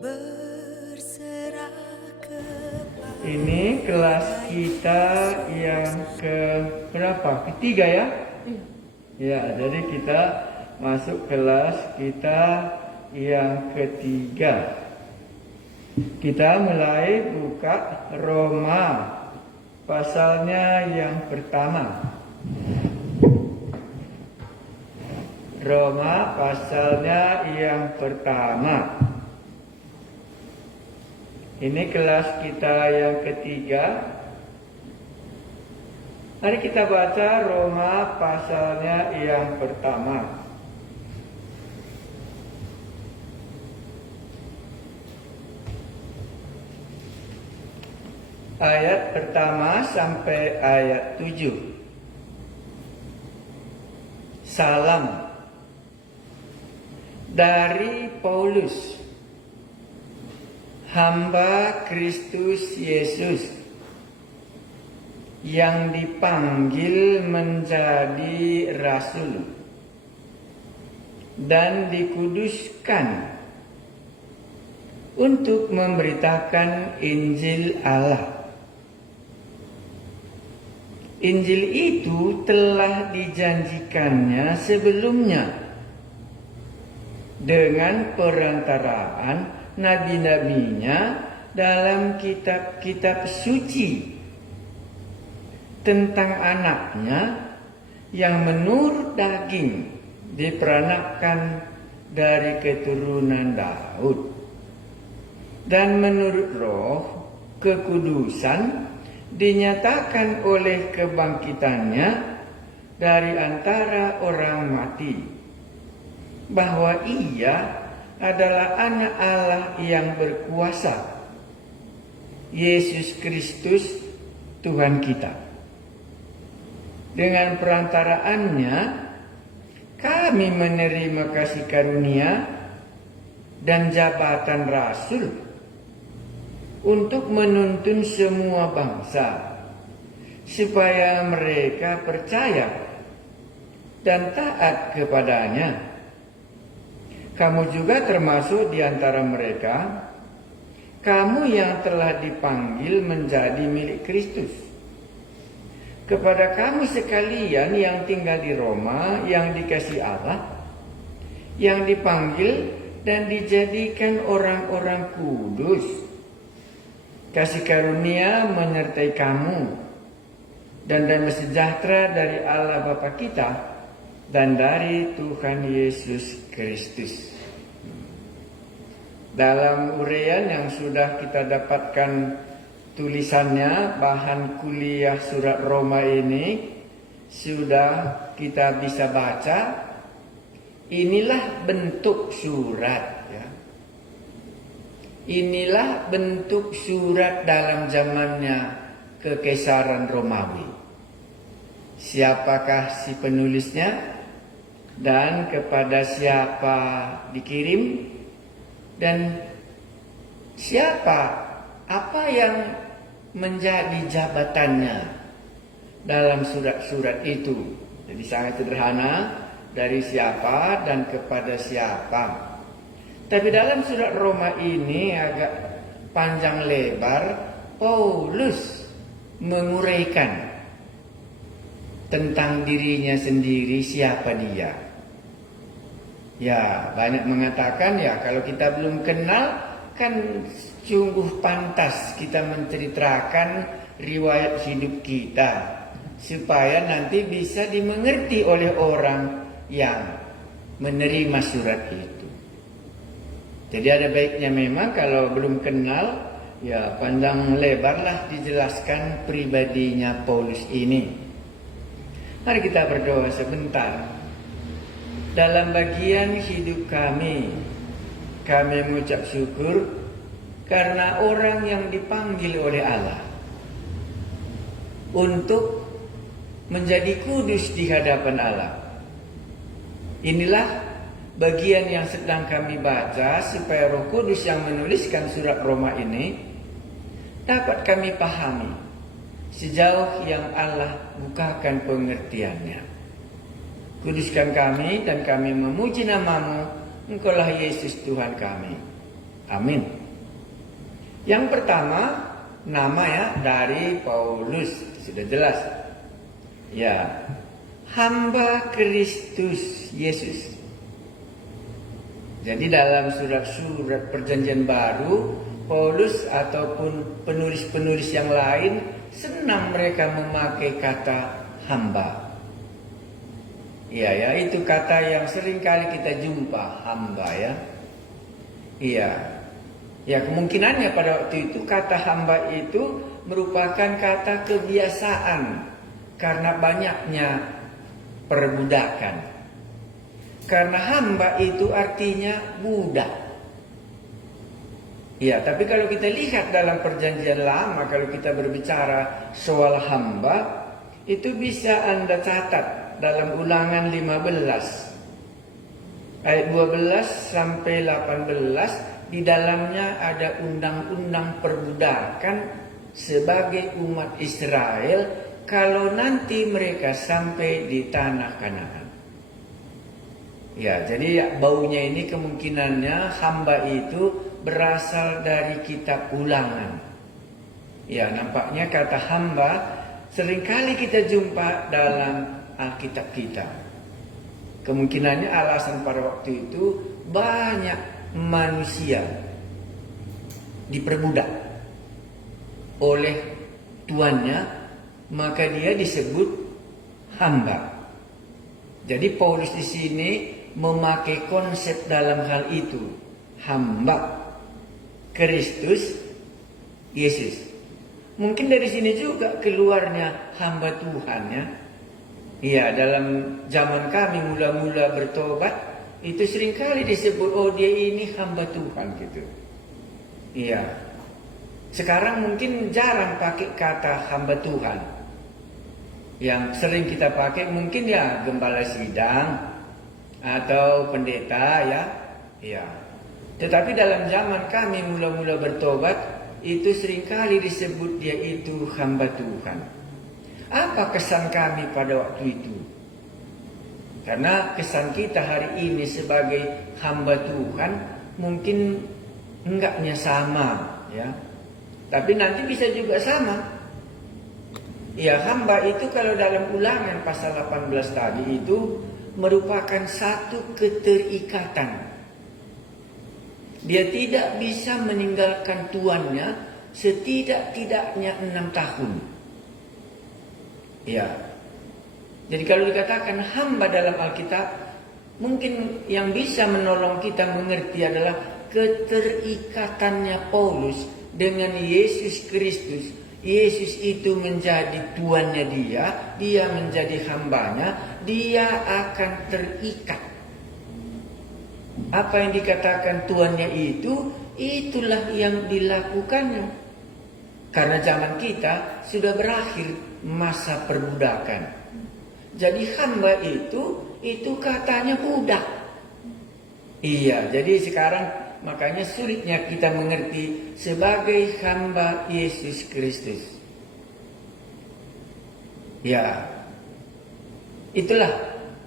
berserah kepada Ini kelas kita yang ke berapa? Ketiga ya? Ya, jadi kita masuk kelas kita yang ketiga. Kita mulai buka Roma pasalnya yang pertama. Roma pasalnya yang pertama. Ini kelas kita yang ketiga. Mari kita baca Roma pasalnya yang pertama. Ayat pertama sampai ayat 7. Salam dari Paulus, hamba Kristus Yesus, yang dipanggil menjadi rasul dan dikuduskan untuk memberitakan Injil Allah. Injil itu telah dijanjikannya sebelumnya dengan perantaraan nabi-nabinya dalam kitab-kitab suci tentang anaknya yang menurut daging diperanakkan dari keturunan Daud, dan menurut roh kekudusan dinyatakan oleh kebangkitannya dari antara orang mati, bahwa ia adalah anak Allah yang berkuasa, Yesus Kristus Tuhan kita. Dengan perantaraannya kami menerima kasih karunia dan jabatan rasul untuk menuntun semua bangsa supaya mereka percaya dan taat kepadanya. Kamu juga termasuk di antara mereka, kamu yang telah dipanggil menjadi milik Kristus. Kepada kamu sekalian yang tinggal di Roma, yang dikasihi Allah, yang dipanggil dan dijadikan orang-orang kudus, kasih karunia menyertai kamu, dan damai sejahtera dari Allah Bapa kita dan dari Tuhan Yesus Kristus. Dalam uraian yang sudah kita dapatkan tulisannya, bahan kuliah surat Roma ini sudah kita bisa baca. Inilah bentuk surat ya. Inilah bentuk surat dalam zamannya Kekaisaran Romawi. Siapakah si penulisnya dan kepada siapa dikirim, dan apa yang menjadi jabatannya dalam surat-surat itu. Jadi sangat sederhana, dari siapa dan kepada siapa. Tapi dalam surat Roma ini agak panjang lebar, Paulus menguraikan tentang dirinya sendiri, siapa dia. Ya, banyak mengatakan ya kalau kita belum kenal, kan sungguh pantas kita menceritakan riwayat hidup kita supaya nanti bisa dimengerti oleh orang yang menerima surat itu. Jadi ada baiknya memang kalau belum kenal, ya panjang lebarlah dijelaskan pribadinya Paulus ini. Mari kita berdoa sebentar. Dalam bagian hidup kami mengucap syukur karena orang yang dipanggil oleh Allah untuk menjadi kudus di hadapan Allah. Inilah bagian yang sedang kami baca supaya Roh Kudus yang menuliskan surat Roma ini dapat kami pahami sejauh yang Allah bukakan pengertiannya. Kuduskan kami dan kami memuji nama-Mu, Engkaulah Yesus Tuhan kami. Amin. Yang pertama, nama ya dari Paulus, sudah jelas. Ya, hamba Kristus Yesus. Jadi dalam surat-surat perjanjian baru, Paulus ataupun penulis-penulis yang lain senang mereka memakai kata hamba. Iya ya, itu kata yang sering kali kita jumpa, hamba ya. Iya. Ya, kemungkinannya pada waktu itu kata hamba itu merupakan kata kebiasaan karena banyaknya perbudakan. Karena hamba itu artinya budak. Ya, tapi kalau kita lihat dalam perjanjian lama, kalau kita berbicara soal hamba, itu bisa Anda catat dalam Ulangan 15 ayat 12 sampai 18, di dalamnya ada undang-undang perbudakan sebagai umat Israel kalau nanti mereka sampai di tanah Kanaan. Ya, jadi baunya ini kemungkinannya hamba itu berasal dari kitab Ulangan. Ya, nampaknya kata hamba seringkali kita jumpa dalam Alkitab kita. Kemungkinannya alasan pada waktu itu banyak manusia diperbudak oleh tuannya, maka dia disebut hamba. Jadi Paulus di sini memakai konsep dalam hal itu, hamba Kristus Yesus. Mungkin dari sini juga keluarnya hamba Tuhan ya. Iya, dalam zaman kami mula-mula bertobat itu seringkali disebut, oh dia ini hamba Tuhan gitu. Iya. Sekarang mungkin jarang pakai kata hamba Tuhan. Yang sering kita pakai mungkin ya gembala sidang atau pendeta ya. Iya. Tetapi dalam zaman kami mula-mula bertobat itu seringkali disebut dia itu hamba Tuhan. Apa kesan kami pada waktu itu? Karena kesan kita hari ini sebagai hamba Tuhan mungkin enggaknya sama ya. Tapi nanti bisa juga sama. Ya, hamba itu kalau dalam Ulangan pasal 18 tadi itu merupakan satu keterikatan. Dia tidak bisa meninggalkan tuannya setidak-tidaknya 6 tahun. Ya. Jadi kalau dikatakan hamba dalam Alkitab, mungkin yang bisa menolong kita mengerti adalah keterikatannya Paulus dengan Yesus Kristus. Yesus itu menjadi tuannya dia menjadi hambanya, dia akan terikat. Apa yang dikatakan tuannya itu, itulah yang dilakukannya. Karena zaman kita sudah berakhir masa perbudakan. Jadi hamba itu katanya budak. Iya, jadi sekarang makanya sulitnya kita mengerti sebagai hamba Yesus Kristus. Ya, itulah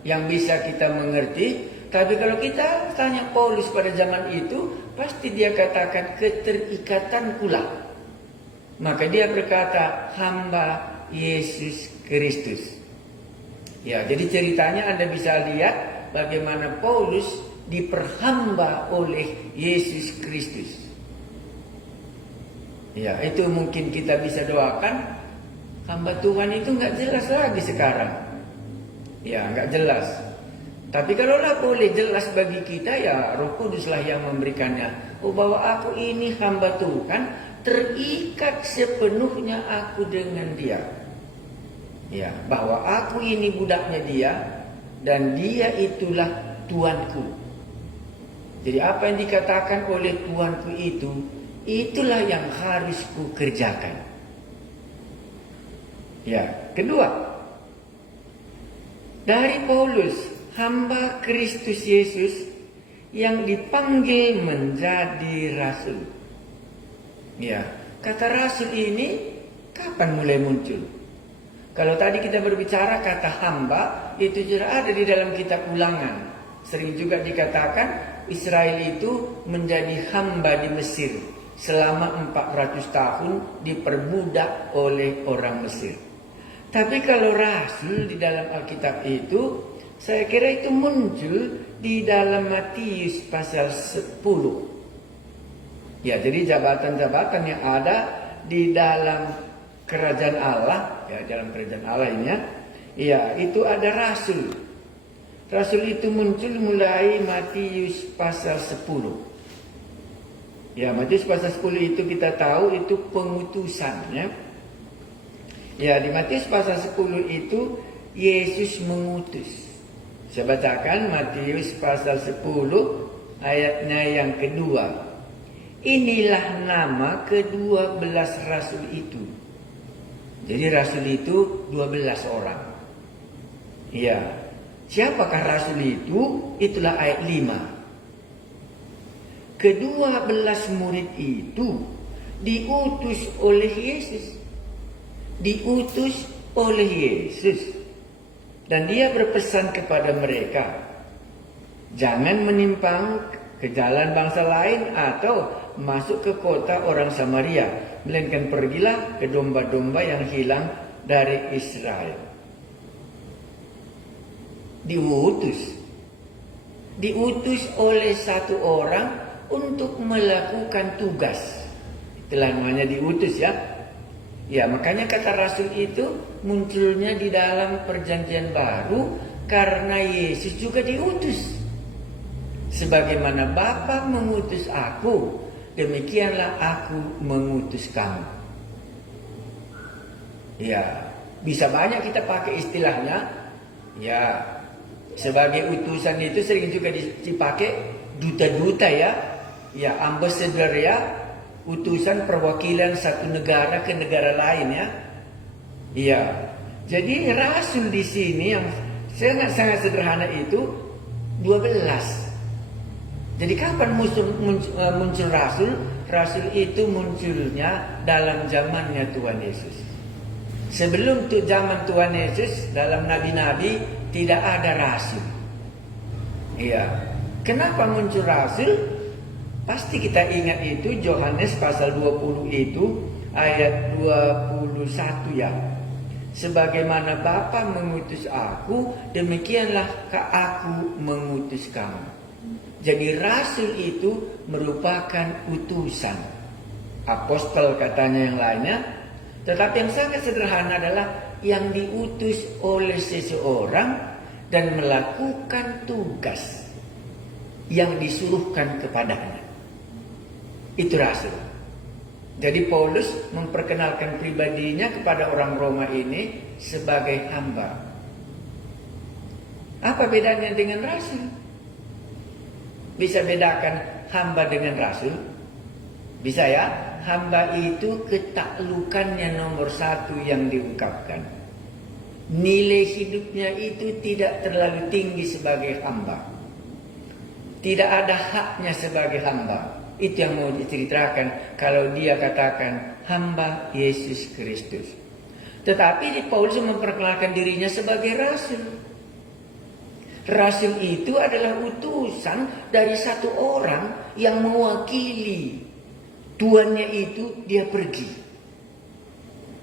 yang bisa kita mengerti. Tapi kalau kita tanya Paulus pada zaman itu, pasti dia katakan keterikatan pula. Maka dia berkata hamba Yesus Kristus. Ya, jadi ceritanya Anda bisa lihat bagaimana Paulus diperhamba oleh Yesus Kristus. Ya, itu mungkin kita bisa doakan. Hamba Tuhan itu nggak jelas lagi sekarang. Ya, nggak jelas. Tapi kalaulah boleh jelas bagi kita, ya Roh Kuduslah yang memberikannya. Oh, bahwa aku ini hamba Tuhan, terikat sepenuhnya aku dengan dia. Ya, bahwa aku ini budaknya dia dan dia itulah tuanku. Jadi apa yang dikatakan oleh tuanku itu, itulah yang harus ku kerjakan. Ya, kedua, dari Paulus, hamba Kristus Yesus yang dipanggil menjadi rasul. Ya, kata rasul ini kapan mulai muncul? Kalau tadi kita berbicara kata hamba, itu sudah ada di dalam kitab Ulangan. Sering juga dikatakan Israel itu menjadi hamba di Mesir selama 400 tahun diperbudak oleh orang Mesir. Tapi kalau rasul di dalam Alkitab itu, saya kira itu muncul di dalam Matius pasal 10. Ya, jadi jabatan-jabatan yang ada di dalam kerajaan Allah, ya dalam kerajaan Allah ini ya, itu ada rasul. Rasul itu muncul mulai Matius pasal 10. Ya, Matius pasal 10 itu kita tahu itu pengutusan, ya. Ya, di Matius pasal 10 itu Yesus mengutus. Saya bacakan Matius pasal 10 ayatnya yang kedua. Inilah nama ke-12 rasul itu. Jadi rasul itu 12 orang. Ya. Siapakah rasul itu? Itulah ayat 5. Ke-12 murid itu diutus oleh Yesus. Diutus oleh Yesus. Dan dia berpesan kepada mereka, jangan menyimpang ke jalan bangsa lain atau masuk ke kota orang Samaria, melainkan pergilah ke domba-domba yang hilang dari Israel. Diutus oleh satu orang untuk melakukan tugas. Itulah namanya diutus, ya. Ya, makanya kata rasul itu munculnya di dalam perjanjian baru karena Yesus juga diutus. Sebagaimana Bapa mengutus aku, demikianlah aku mengutus kamu. Ya, bisa banyak kita pakai istilahnya. Ya, sebagai utusan itu sering juga dipakai duta-duta, ya. Ya, ambassador, ya. Utusan perwakilan satu negara ke negara lain, ya. Iya. Jadi rasul di sini yang sangat sederhana itu 12. Jadi kapan muncul rasul? Rasul itu munculnya dalam zamannya Tuhan Yesus. Sebelum zaman Tuhan Yesus, dalam nabi-nabi tidak ada rasul. Iya. Kenapa muncul rasul? Pasti kita ingat itu Yohanes pasal 20 itu ayat 21, ya. Sebagaimana Bapa mengutus aku, demikianlah aku mengutus kamu. Jadi rasul itu merupakan utusan. Apostol katanya yang lainnya. Tetapi yang sangat sederhana adalah yang diutus oleh seseorang dan melakukan tugas yang disuruhkan kepadanya. Itu rasul. Jadi Paulus memperkenalkan pribadinya kepada orang Roma ini sebagai hamba. Apa bedanya dengan rasul? Bisa bedakan hamba dengan rasul? Bisa, ya? Hamba itu ketaklukannya nomor 1 yang diungkapkan. Nilai hidupnya itu tidak terlalu tinggi sebagai hamba. Tidak ada haknya sebagai hamba. Itu yang mau diceritakan kalau dia katakan hamba Yesus Kristus. Tetapi Paulus memperkenalkan dirinya sebagai rasul. Rasul itu adalah utusan dari satu orang yang mewakili tuannya itu, dia pergi.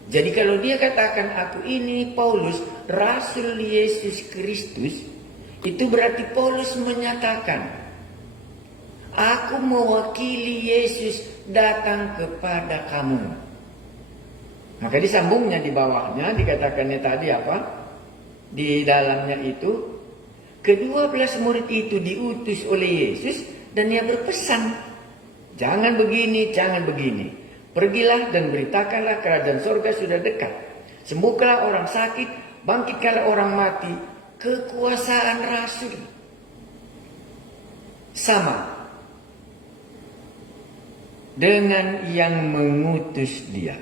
Jadi kalau dia katakan aku ini Paulus, rasul Yesus Kristus, itu berarti Paulus menyatakan aku mewakili Yesus datang kepada kamu. Maka disambungnya di bawahnya dikatakannya tadi apa? Di dalamnya itu ke-12 murid itu diutus oleh Yesus dan dia berpesan, jangan begini, jangan begini. Pergilah dan beritakanlah kerajaan sorga sudah dekat. Sembuhkanlah orang sakit, bangkitkanlah orang mati. Kekuasaan rasul sama dengan yang mengutus dia.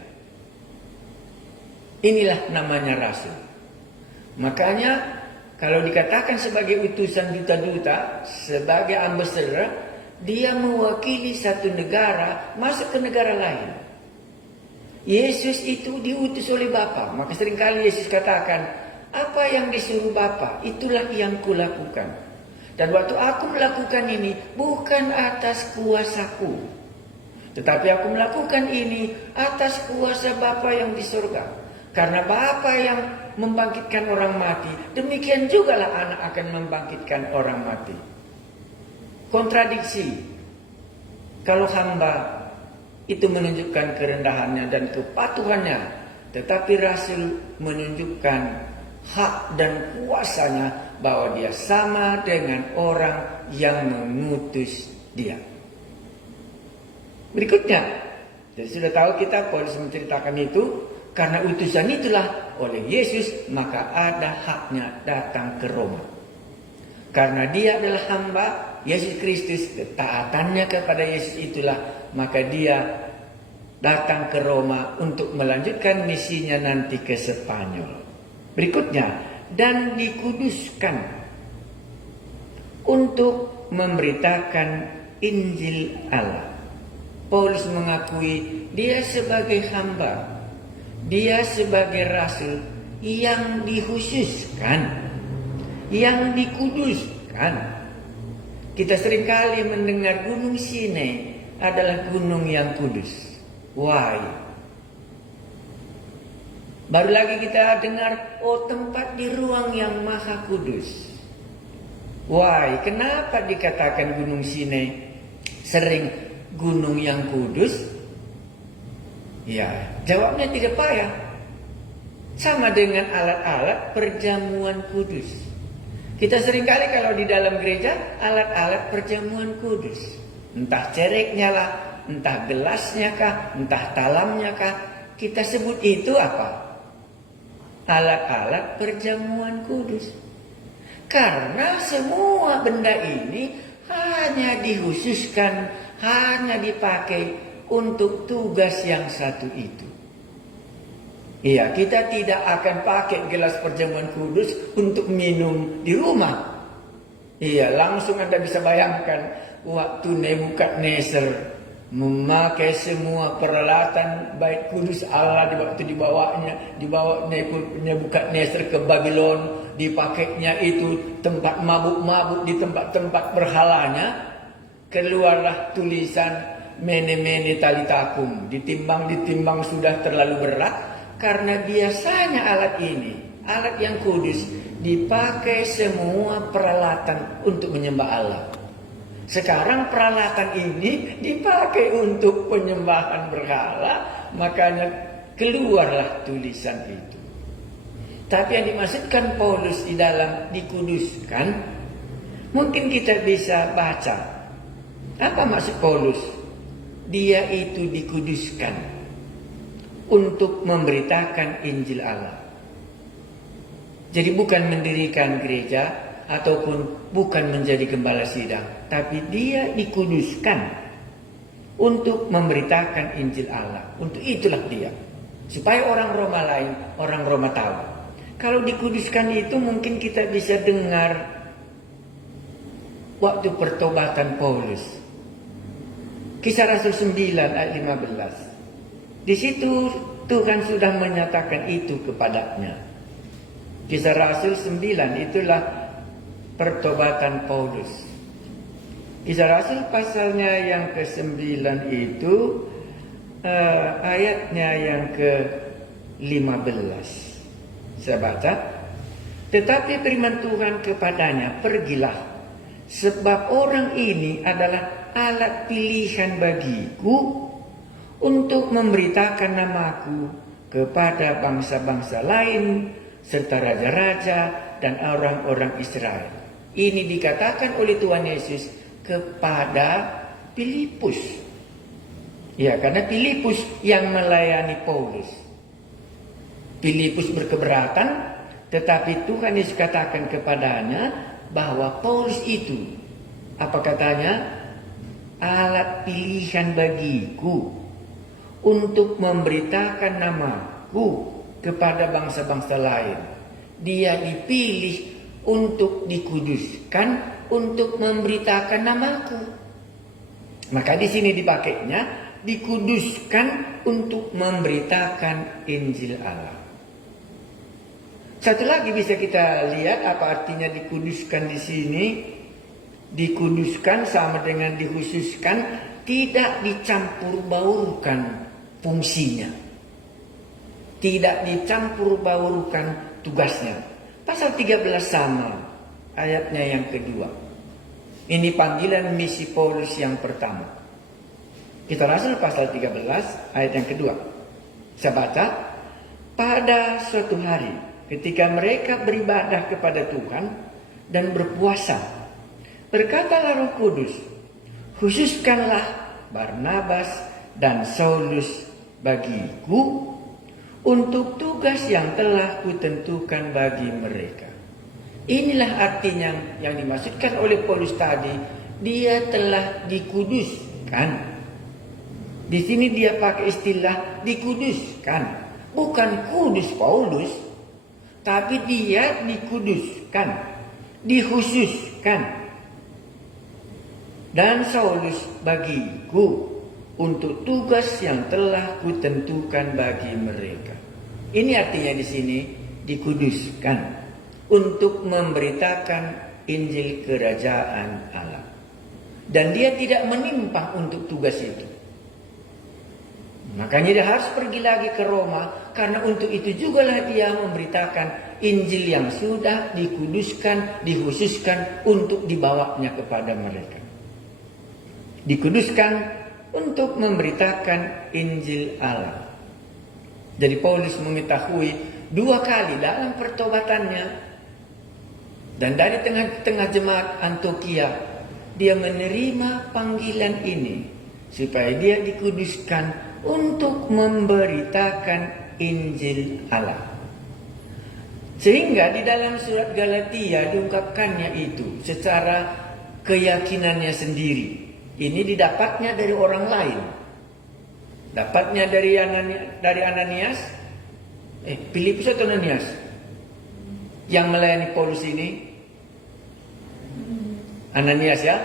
Inilah namanya rasul. Makanya kalau dikatakan sebagai utusan duta-duta, sebagai ambassador, dia mewakili satu negara masuk ke negara lain. Yesus itu diutus oleh Bapa. Maka seringkali Yesus katakan, apa yang disuruh Bapa, itulah yang kulakukan. Dan waktu aku melakukan ini bukan atas kuasaku, tetapi aku melakukan ini atas kuasa Bapa yang di surga. Karena Bapa yang membangkitkan orang mati, demikian jugalah Anak akan membangkitkan orang mati. Kontradiksi. Kalau hamba itu menunjukkan kerendahannya dan kepatuhannya, tetapi Rasul menunjukkan hak dan kuasanya bahwa dia sama dengan orang yang mengutus dia. Berikutnya, jadi sudah tahu kita Paulus menceritakan itu, karena utusan itulah oleh Yesus maka ada haknya datang ke Roma. Karena dia adalah hamba Yesus Kristus, ketaatannya kepada Yesus itulah maka dia datang ke Roma untuk melanjutkan misinya nanti ke Spanyol. Berikutnya, dan dikuduskan untuk memberitakan Injil Allah. Paulus mengakui dia sebagai hamba, dia sebagai rasul yang dikhususkan, yang dikuduskan. Kita seringkali mendengar Gunung Sinai adalah gunung yang kudus. Why? Baru lagi kita dengar, oh tempat di ruang yang maha kudus. Why? Kenapa dikatakan Gunung Sinai sering gunung yang kudus? Ya, jawabnya tidak payah. Sama dengan alat-alat perjamuan kudus. Kita seringkali kalau di dalam gereja, alat-alat perjamuan kudus. Entah cereknya lah, entah gelasnya kah, entah talamnya kah. Kita sebut itu apa? Alat-alat perjamuan kudus. Karena semua benda ini hanya dikhususkan, hanya dipakai untuk tugas yang satu itu. Iya, kita tidak akan pakai gelas perjamuan kudus untuk minum di rumah. Iya, langsung Anda bisa bayangkan waktu Nebukadnezar memakai semua peralatan baik kudus Allah waktu dibawa Nebukadnezar ke Babylon, dipakainya itu tempat mabuk-mabuk di tempat-tempat berhalanya, keluarlah tulisan mene talitakum, ditimbang sudah terlalu berat, karena biasanya alat ini, alat yang kudus, dipakai semua peralatan untuk menyembah Allah. Sekarang peralatan ini dipakai untuk penyembahan berhala, makanya keluarlah tulisan itu. Tapi yang dimaksudkan Paulus di dalam dikuduskan, mungkin kita bisa baca. Apa maksud Paulus? Dia itu dikuduskan untuk memberitakan Injil Allah. Jadi bukan mendirikan gereja, ataupun bukan menjadi gembala sidang, tapi dia dikuduskan untuk memberitakan Injil Allah. Untuk itulah dia, supaya orang Roma lain, orang Roma tahu. Kalau dikuduskan itu mungkin kita bisa dengar waktu pertobatan Paulus, Kisah Rasul 9 ayat 15. Di situ Tuhan sudah menyatakan itu kepadanya. Kisah Rasul 9 itulah pertobatan Paulus. Kisah Rasul pasalnya yang ke-9 itu ayatnya yang ke-15. Saya baca. Tetapi firman Tuhan kepadanya, pergilah, sebab orang ini adalah alat pilihan bagiku untuk memberitakan namaku kepada bangsa-bangsa lain serta raja-raja dan orang-orang Israel. Ini dikatakan oleh Tuhan Yesus kepada Filipus. Ya, karena Filipus yang melayani Paulus. Filipus berkeberatan, tetapi Tuhan Yesus katakan kepadanya bahwa Paulus itu, apa katanya? Alat pilihan bagiku untuk memberitakan namaku kepada bangsa-bangsa lain. Dia dipilih untuk dikuduskan, untuk memberitakan namaku. Maka di sini dipakainya dikuduskan untuk memberitakan Injil Allah. Satu lagi bisa kita lihat apa artinya dikuduskan di sini, Dikuduskan sama dengan dikhususkan, tidak dicampur baurkan fungsinya, tidak dicampur baurkan tugasnya. Pasal 13 sama ayatnya yang kedua. Ini panggilan misi Paulus yang pertama. Kita rasul pasal 13 ayat yang kedua. Saya baca, pada suatu hari ketika mereka beribadah kepada Tuhan dan berpuasa, berkatalah Roh Kudus, khususkanlah Barnabas dan Saulus bagiku untuk tugas yang telah kutentukan bagi mereka. Inilah artinya yang dimaksudkan oleh Paulus tadi, dia telah dikuduskan. Di sini dia pakai istilah dikuduskan, bukan kudus Paulus, tapi dia dikuduskan, dikhususkan. Dan Saulus bagiku untuk tugas yang telah kutentukan bagi mereka. Ini artinya di sini dikuduskan untuk memberitakan Injil Kerajaan Allah. Dan dia tidak menyimpang untuk tugas itu. Makanya dia harus pergi lagi ke Roma, karena untuk itu jugalah dia memberitakan Injil yang sudah dikuduskan, dikhususkan untuk dibawanya kepada mereka. Dikuduskan untuk memberitakan Injil Allah. Jadi Paulus mengetahui 2 kali dalam pertobatannya, dan dari tengah-tengah jemaat Antioquia dia menerima panggilan ini supaya dia dikuduskan untuk memberitakan Injil Allah. Sehingga di dalam surat Galatia diungkapkannya itu secara keyakinannya sendiri. Ini didapatnya dari orang lain. Dapatnya dari Ananias. Filipus atau Ananias yang melayani Paulus ini? Ananias ya.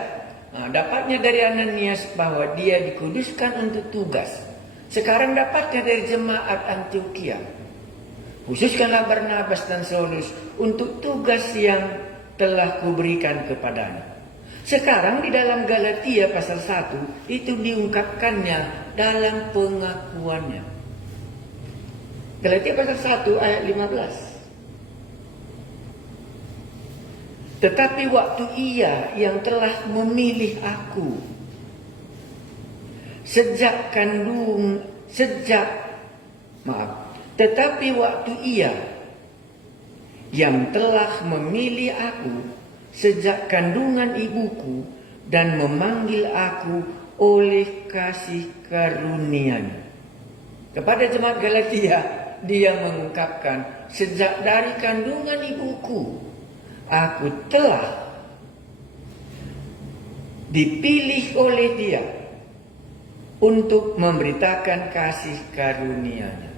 Dapatnya dari Ananias bahwa dia dikuduskan untuk tugas. Sekarang dapatnya dari jemaat Antioquia. Khususkanlah Barnabas dan Saulus untuk tugas yang telah kuberikan kepadanya. Sekarang di dalam Galatia pasal 1 itu diungkapkannya dalam pengakuannya. Galatia pasal 1 ayat 15. Tetapi waktu ia yang telah memilih aku tetapi waktu ia yang telah memilih aku sejak kandungan ibuku dan memanggil aku oleh kasih karunia-Nya. Kepada jemaat Galatia dia mengungkapkan, sejak dari kandungan ibuku aku telah dipilih oleh dia untuk memberitakan kasih karunia-Nya.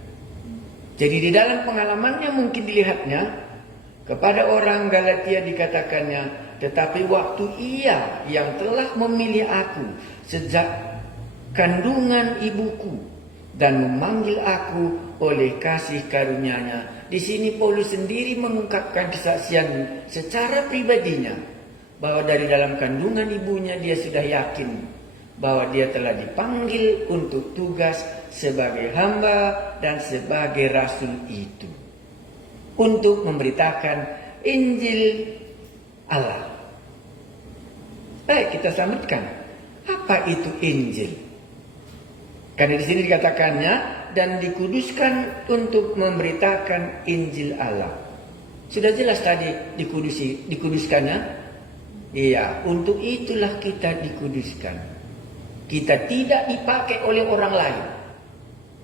Jadi di dalam pengalamannya mungkin dilihatnya, kepada orang Galatia dikatakannya, tetapi waktu ia yang telah memilih aku sejak kandungan ibuku dan memanggil aku oleh kasih karunia-Nya. Di sini Paulus sendiri mengungkapkan kesaksian secara pribadinya bahwa dari dalam kandungan ibunya dia sudah yakin bahwa dia telah dipanggil untuk tugas sebagai hamba dan sebagai rasul itu, untuk memberitakan Injil Allah. Baik, kita sambutkan. Apa itu Injil? Karena di sini dikatakannya dan dikuduskan untuk memberitakan Injil Allah. Sudah jelas tadi dikuduskannya. Iya, untuk itulah kita dikuduskan. Kita tidak dipakai oleh orang lain.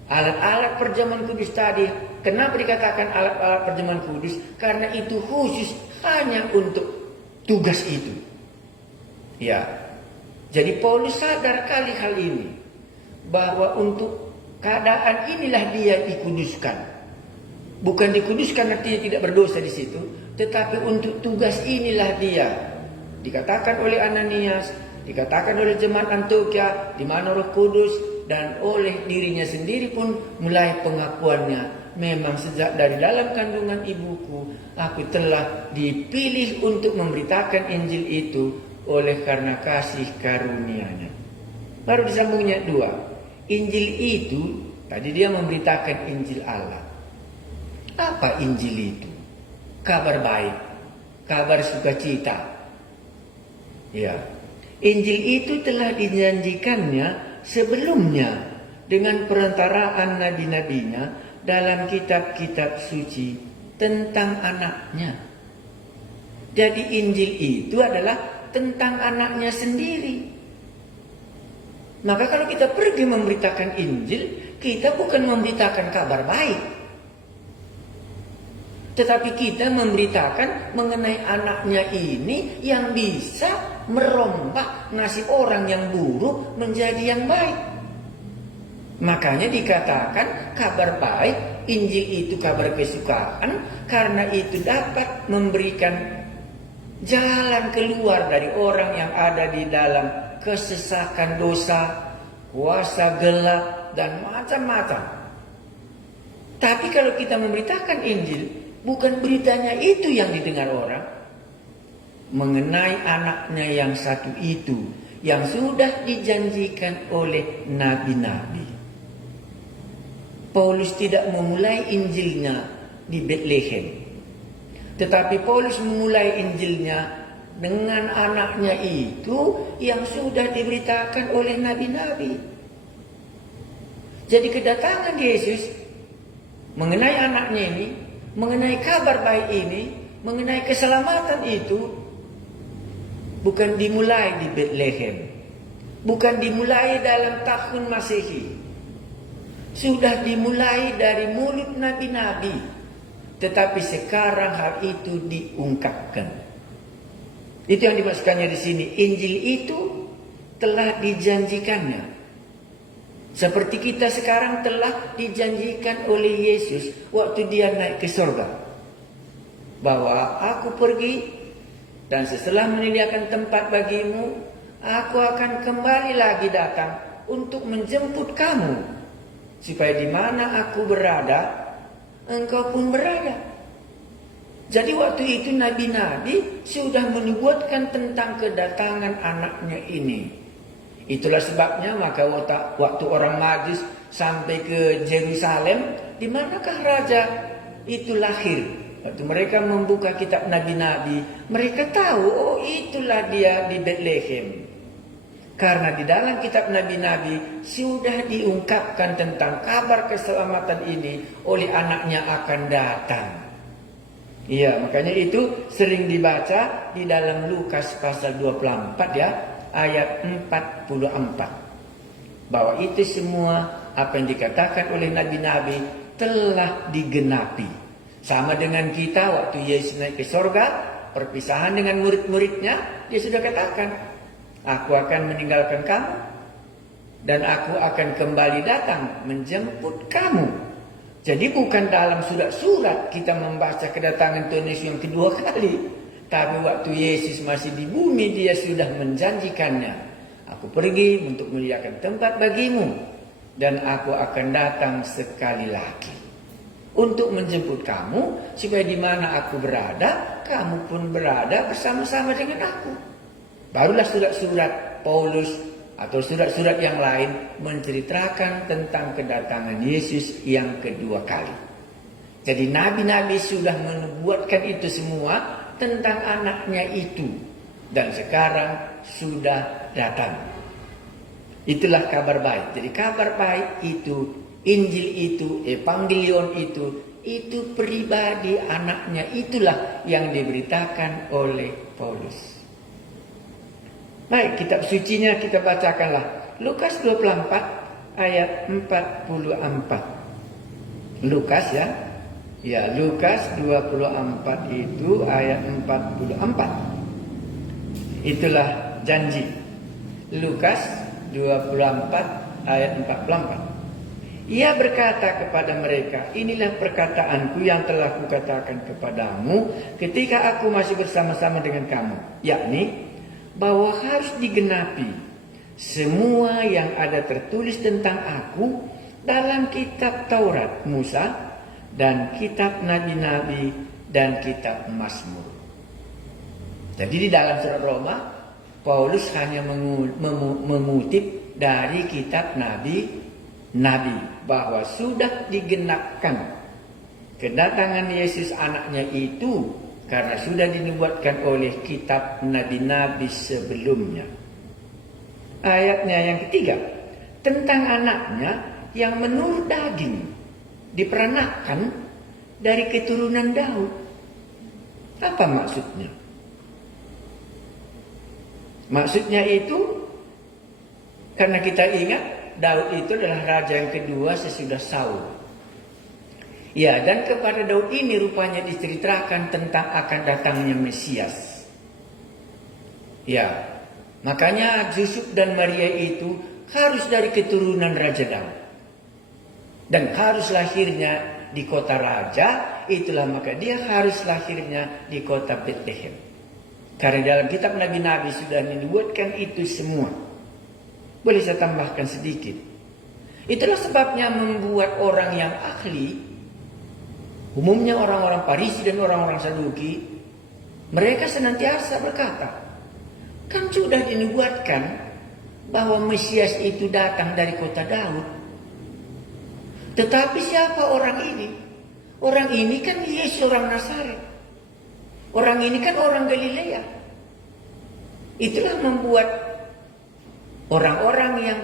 Alat-alat perjamuan kudus tadi, kenapa dikatakan alat-alat perjamuan kudus? Karena itu khusus hanya untuk tugas itu. Ya, jadi Paulus sadar kali hal ini, bahwa untuk keadaan inilah dia dikuduskan. Bukan dikuduskan artinya tidak berdosa di situ, tetapi untuk tugas inilah dia. Dikatakan oleh Ananias, dikatakan oleh jemaat Antioquia, di mana Roh Kudus, dan oleh dirinya sendiri pun mulai pengakuannya. Memang sejak dari dalam kandungan ibuku, aku telah dipilih untuk memberitakan Injil itu oleh karena kasih karunia-Nya. Baru disambungnya 2. Injil itu, tadi dia memberitakan Injil Allah. Apa Injil itu? Kabar baik, kabar sukacita. Ya. Injil itu telah dijanjikannya sebelumnya dengan perantaraan nabi-nabinya dalam kitab-kitab suci tentang anaknya. Jadi Injil itu adalah tentang anaknya sendiri. Maka kalau kita pergi memberitakan Injil, kita bukan memberitakan kabar baik, tetapi kita memberitakan mengenai anaknya ini yang bisa merombak nasib orang yang buruk menjadi yang baik. Makanya dikatakan kabar baik, Injil itu kabar kesukaan, karena itu dapat memberikan jalan keluar dari orang yang ada di dalam kesesakan dosa, kuasa gelap, dan macam-macam. Tapi kalau kita memberitakan Injil, bukan beritanya itu yang didengar orang, mengenai anaknya yang satu itu, yang sudah dijanjikan oleh nabi-nabi. Paulus tidak memulai Injilnya di Bethlehem, tetapi Paulus memulai Injilnya dengan anaknya itu yang sudah diberitakan oleh nabi-nabi. Jadi kedatangan Yesus mengenai anaknya ini, mengenai kabar baik ini, mengenai keselamatan itu, bukan dimulai di Bethlehem, bukan dimulai dalam tahun Masehi, sudah dimulai dari mulut nabi-nabi, tetapi sekarang hal itu diungkapkan. Itu yang dimaksudkannya di sini. Injil itu telah dijanjikannya, seperti kita sekarang telah dijanjikan oleh Yesus waktu dia naik ke surga, bahwa aku pergi dan setelah menyediakan tempat bagimu, aku akan kembali lagi datang untuk menjemput kamu, supaya di mana aku berada, engkau pun berada. Jadi waktu itu nabi-nabi sudah menubuatkan tentang kedatangan anaknya ini. Itulah sebabnya maka waktu orang Majus sampai ke Yerusalem, di manakah raja itu lahir? Waktu mereka membuka kitab nabi-nabi, mereka tahu, oh itulah dia di Bethlehem. Karena di dalam kitab nabi-nabi sudah diungkapkan tentang kabar keselamatan ini oleh anaknya akan datang. Iya, makanya itu sering dibaca di dalam Lukas pasal 24 ya, ayat 44. Bahwa itu semua apa yang dikatakan oleh nabi-nabi telah digenapi. Sama dengan kita waktu Yesus naik ke surga, perpisahan dengan murid-muridnya, dia sudah katakan, aku akan meninggalkan kamu dan aku akan kembali datang menjemput kamu. Jadi bukan dalam surat-surat kita membaca kedatangan Tuhan Yesus yang kedua kali, tapi waktu Yesus masih di bumi dia sudah menjanjikannya. Aku pergi untuk menyediakan tempat bagimu dan aku akan datang sekali lagi untuk menjemput kamu, supaya di mana aku berada, kamu pun berada bersama-sama dengan aku. Barulah surat-surat Paulus atau surat-surat yang lain menceritakan tentang kedatangan Yesus yang kedua kali. Jadi nabi-nabi sudah menubuatkan itu semua tentang anaknya itu, dan sekarang sudah datang. Itulah kabar baik. Jadi kabar baik itu, Injil itu, Evangelion itu pribadi anaknya, itulah yang diberitakan oleh Paulus. Baik, kitab sucinya kita bacakanlah. Lukas 24 ayat 44. Lukas ya. Ya, Lukas 24 itu ayat 44. Itulah janji. Lukas 24 ayat 44. Ia berkata kepada mereka, inilah perkataanku yang telah kukatakan kepadamu ketika aku masih bersama-sama dengan kamu, yakni bahwa harus digenapi semua yang ada tertulis tentang aku dalam kitab Taurat Musa dan kitab nabi-nabi dan kitab Mazmur. Jadi di dalam surat Roma Paulus hanya mengutip dari kitab nabi bahwa sudah digenapkan kedatangan Yesus anaknya itu karena sudah dinubuatkan oleh kitab nabi-nabi sebelumnya. Ayatnya yang ketiga, tentang anaknya yang menurut daging diperanakkan dari keturunan Daud. Apa maksudnya? Maksudnya itu karena kita ingat Daud itu adalah raja yang kedua sesudah Saul. Ya, dan kepada Daud ini rupanya diceritakan tentang akan datangnya Mesias. Ya, makanya Yusuf dan Maria itu harus dari keturunan Raja Daud. Dan harus lahirnya di kota raja, itulah maka dia harus lahirnya di kota Bethlehem. Karena dalam kitab nabi-nabi sudah menyebutkan itu semua. Boleh saya tambahkan sedikit. Itulah sebabnya membuat orang yang ahli, umumnya orang-orang Farisi dan orang-orang Saduki, mereka senantiasa berkata, kan sudah dinubuatkan bahwa Mesias itu datang dari kota Daud. Tetapi siapa orang ini? Orang ini kan Yesus orang Nazaret. Orang ini kan orang Galilea. Itulah membuat orang-orang yang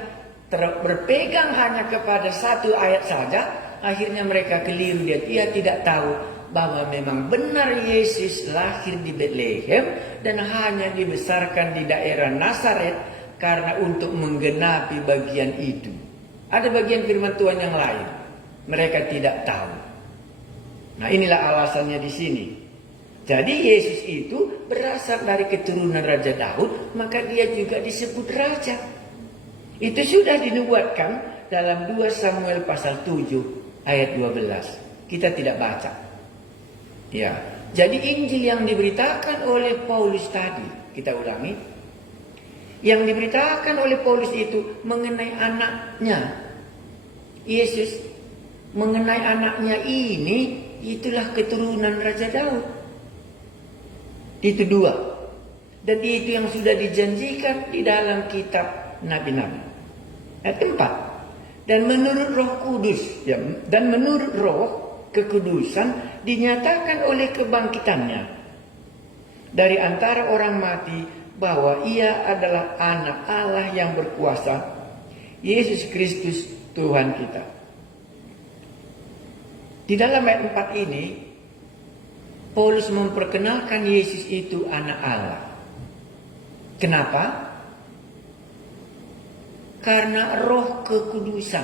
berpegang hanya kepada satu ayat saja, akhirnya mereka keliru. Dia tidak tahu bahwa memang benar Yesus lahir di Bethlehem dan hanya dibesarkan di daerah Nazaret karena untuk menggenapi bagian itu. Ada bagian firman Tuhan yang lain, mereka tidak tahu. Nah, inilah alasannya di sini. Jadi Yesus itu berasal dari keturunan Raja Daud, maka dia juga disebut raja. Itu sudah dinubuatkan dalam 2 Samuel pasal 7 ayat 12. Kita tidak baca. Ya, jadi Injil yang diberitakan oleh Paulus tadi, kita ulangi. Yang diberitakan oleh Paulus itu mengenai anaknya. Yesus mengenai anaknya ini, itulah keturunan Raja Daud. Itu 2. Dan itu yang sudah dijanjikan di dalam kitab nabi-nabi. Ayat 4. Dan menurut Roh Kudus, ya, dan menurut Roh kekudusan dinyatakan oleh kebangkitannya dari antara orang mati bahwa ia adalah anak Allah yang berkuasa, Yesus Kristus Tuhan kita. Di dalam ayat 4 ini Paulus memperkenalkan Yesus itu anak Allah. Kenapa? Karena roh kekudusan.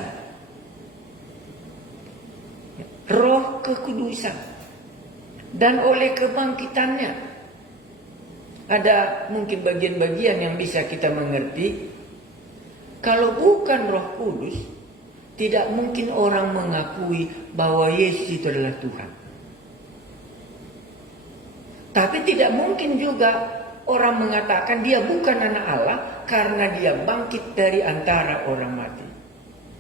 Roh kekudusan. Dan oleh kebangkitannya. Ada mungkin bagian-bagian yang bisa kita mengerti. Kalau bukan Roh Kudus, tidak mungkin orang mengakui bahwa Yesus itu adalah Tuhan. Tapi tidak mungkin juga orang mengatakan dia bukan anak Allah karena dia bangkit dari antara orang mati.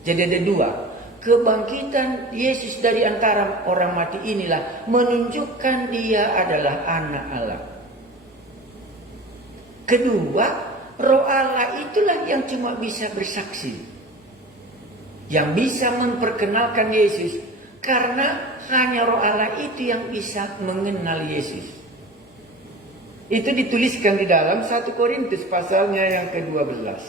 Jadi ada 2. Kebangkitan Yesus dari antara orang mati inilah menunjukkan dia adalah anak Allah. Kedua, Roh Allah itulah yang cuma bisa bersaksi. Yang bisa memperkenalkan Yesus. Karena hanya Roh Allah itu yang bisa mengenal Yesus. Itu dituliskan di dalam 1 Korintus pasalnya yang ke-12.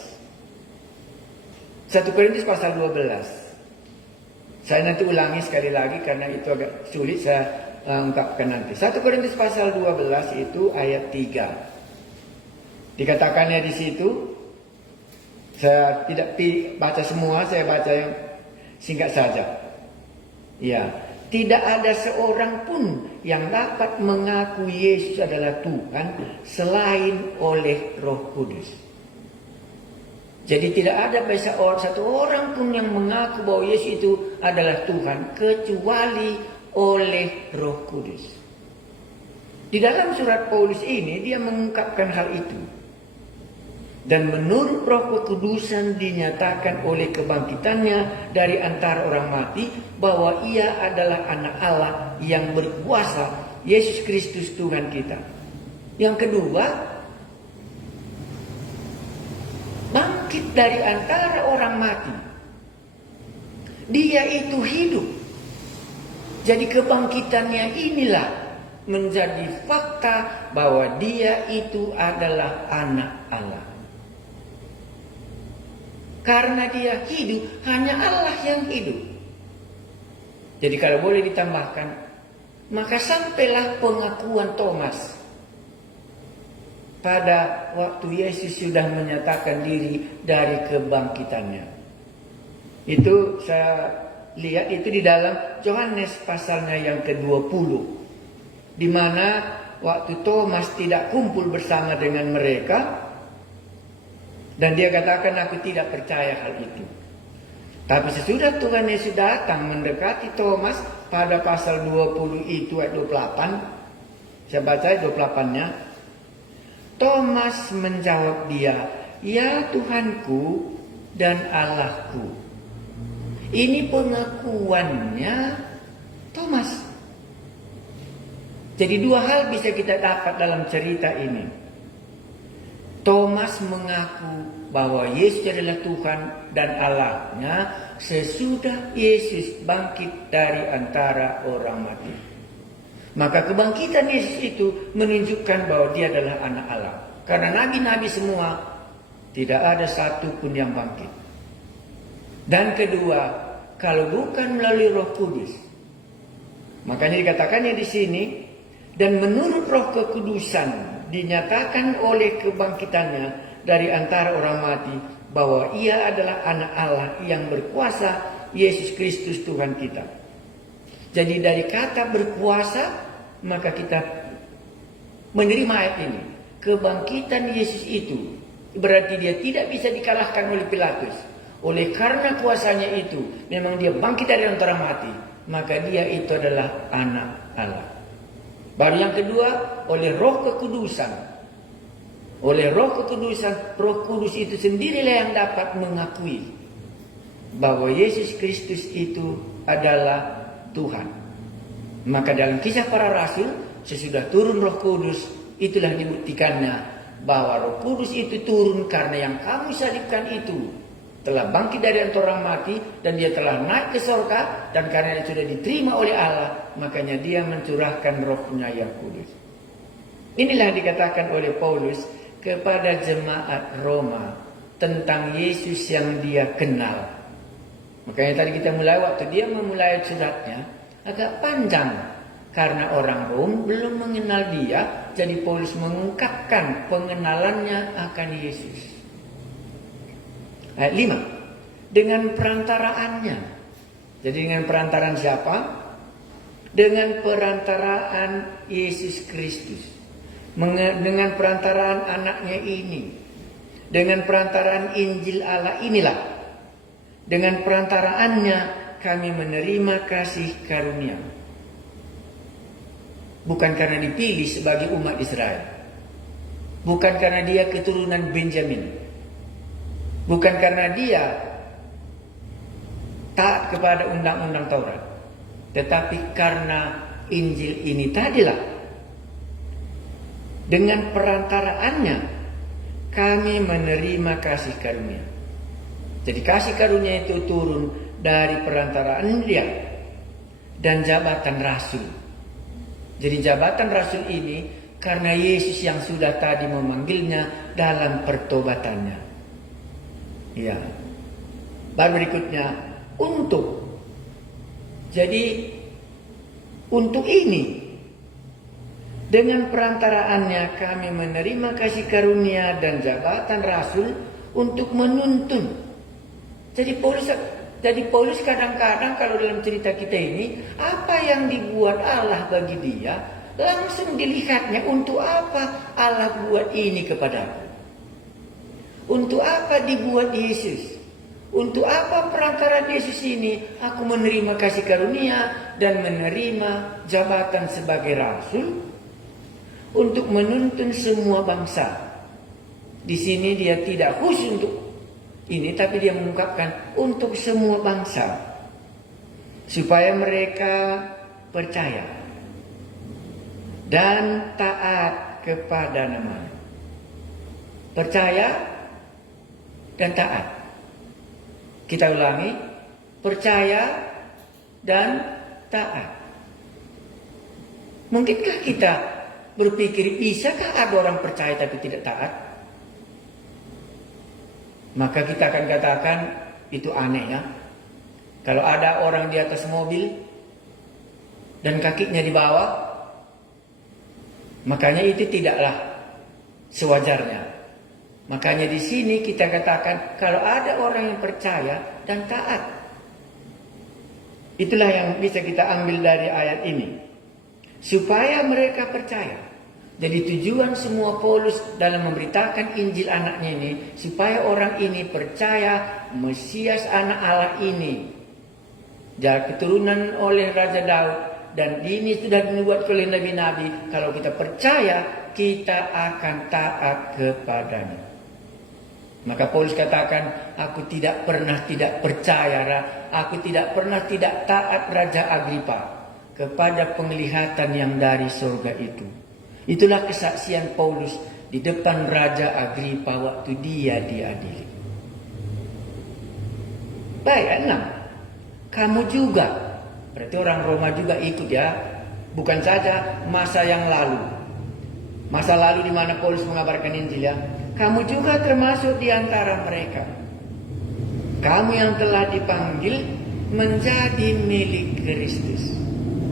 1 Korintus pasal 12. Saya nanti ulangi sekali lagi karena itu agak sulit saya ungkapkan nanti. 1 Korintus pasal 12 itu ayat 3. Dikatakannya di situ, saya tidak baca semua, saya baca yang singkat saja. Ya, tidak ada seorang pun yang dapat mengaku Yesus adalah Tuhan selain oleh Roh Kudus. Jadi tidak ada satu orang pun yang mengaku bahwa Yesus itu adalah Tuhan kecuali oleh Roh Kudus. Di dalam surat Paulus ini dia mengungkapkan hal itu. Dan menurut Roh Kekudusan dinyatakan oleh kebangkitannya dari antara orang mati bahwa ia adalah anak Allah yang berkuasa, Yesus Kristus Tuhan kita. Yang kedua, bangkit dari antara orang mati. Dia itu hidup. Jadi kebangkitannya inilah menjadi fakta bahwa dia itu adalah anak Allah. Karena dia hidup, hanya Allah yang hidup. Jadi kalau boleh ditambahkan, maka sampailah pengakuan Thomas pada waktu Yesus sudah menyatakan diri dari kebangkitannya. Itu saya lihat itu di dalam Yohanes pasalnya yang ke-20, di mana waktu Thomas tidak kumpul bersama dengan mereka, dan dia katakan, aku tidak percaya hal itu. Tapi sesudah Tuhan Yesus datang mendekati Thomas pada pasal 20 itu ayat 28, saya baca ayat 28-nya. Thomas menjawab dia, ya Tuhanku dan Allahku. Ini pengakuannya Thomas. Jadi dua hal bisa kita dapat dalam cerita ini. Thomas mengaku bahwa Yesus adalah Tuhan dan Allahnya sesudah Yesus bangkit dari antara orang mati. Maka kebangkitan Yesus itu menunjukkan bahwa dia adalah anak Allah. Karena nabi-nabi semua tidak ada satu pun yang bangkit. Dan kedua, kalau bukan melalui Roh Kudus. Makanya dikatakannya di sini, dan menurut Roh Kekudusan dinyatakan oleh kebangkitannya dari antara orang mati bahwa ia adalah anak Allah yang berkuasa, Yesus Kristus Tuhan kita. Jadi dari kata berkuasa, maka kita menerima ayat ini. Kebangkitan Yesus itu berarti dia tidak bisa dikalahkan oleh Pilatus. Oleh karena kuasanya itu, memang dia bangkit dari antara mati, maka dia itu adalah anak Allah. Baru yang kedua, oleh Roh Kekudusan. Oleh Roh Kekudusan, Roh Kudus itu sendirilah yang dapat mengakui bahwa Yesus Kristus itu adalah Tuhan. Maka dalam Kisah Para Rasul, sesudah turun Roh Kudus, itulah dibuktikannya bahwa Roh Kudus itu turun karena yang kamu salibkan itu telah bangkit dari antara orang mati, dan dia telah naik ke surga, dan karena dia sudah diterima oleh Allah, makanya dia mencurahkan Rohnya yang kudus. Inilah dikatakan oleh Paulus kepada jemaat Roma tentang Yesus yang dia kenal. Makanya tadi kita mulai, waktu dia memulai suratnya agak panjang karena orang Rom belum mengenal dia, jadi Paulus mengungkapkan pengenalannya akan Yesus. Ayat 5, dengan perantaraannya. Jadi dengan perantaraan siapa? Dengan perantaraan Yesus Kristus. Dengan perantaraan anaknya ini. Dengan perantaraan Injil Allah inilah. Dengan perantaraannya kami menerima kasih karunia. Bukan karena dipilih sebagai umat Israel. Bukan karena dia keturunan Benjamin. Bukan karena dia taat kepada undang-undang Taurat, tetapi karena Injil ini tadilah. Dengan perantaraannya kami menerima kasih karunia. Jadi kasih karunia itu turun dari perantaraan dia dan jabatan rasul. Jadi jabatan rasul ini karena Yesus yang sudah tadi memanggilnya dalam pertobatannya. Ya. Baru berikutnya untuk. Jadi untuk ini dengan perantaraannya kami menerima kasih karunia dan jabatan rasul untuk menuntun. Jadi Paulus kadang-kadang kalau dalam cerita kita ini, apa yang dibuat Allah bagi dia, langsung dilihatnya, untuk apa Allah buat ini kepadaku. Untuk apa dibuat Yesus? Untuk apa perantaraan Yesus ini aku menerima kasih karunia dan menerima jabatan sebagai rasul? Untuk menuntun semua bangsa. Di sini dia tidak khusus untuk ini, tapi dia mengungkapkan untuk semua bangsa. Supaya mereka percaya dan taat kepada nama-Nya. Percaya dan taat. Kita ulangi, percaya dan taat. Mungkinkah kita berpikir, bisakah ada orang percaya tapi tidak taat? Maka kita akan katakan, itu aneh ya. Kalau ada orang di atas mobil dan kakinya di bawah, makanya itu tidaklah sewajarnya. Makanya di sini kita katakan, kalau ada orang yang percaya dan taat. Itulah yang bisa kita ambil dari ayat ini. Supaya mereka percaya. Jadi tujuan semua Paulus dalam memberitakan Injil anaknya ini, supaya orang ini percaya Mesias anak Allah ini, dari keturunan oleh Raja Daud, dan ini sudah dinubuatkan oleh nabi-nabi. Kalau kita percaya, kita akan taat kepadanya. Maka Paulus katakan, aku tidak pernah tidak percaya, aku tidak pernah tidak taat Raja Agripa kepada penglihatan yang dari surga itu. Itulah kesaksian Paulus di depan Raja Agripa waktu dia diadili. Baik, 6. Kamu juga, berarti orang Roma juga ikut ya, bukan saja masa yang lalu. Masa lalu di mana Paulus mengabarkan Injil ya. Kamu juga termasuk di antara mereka. Kamu yang telah dipanggil menjadi milik Kristus.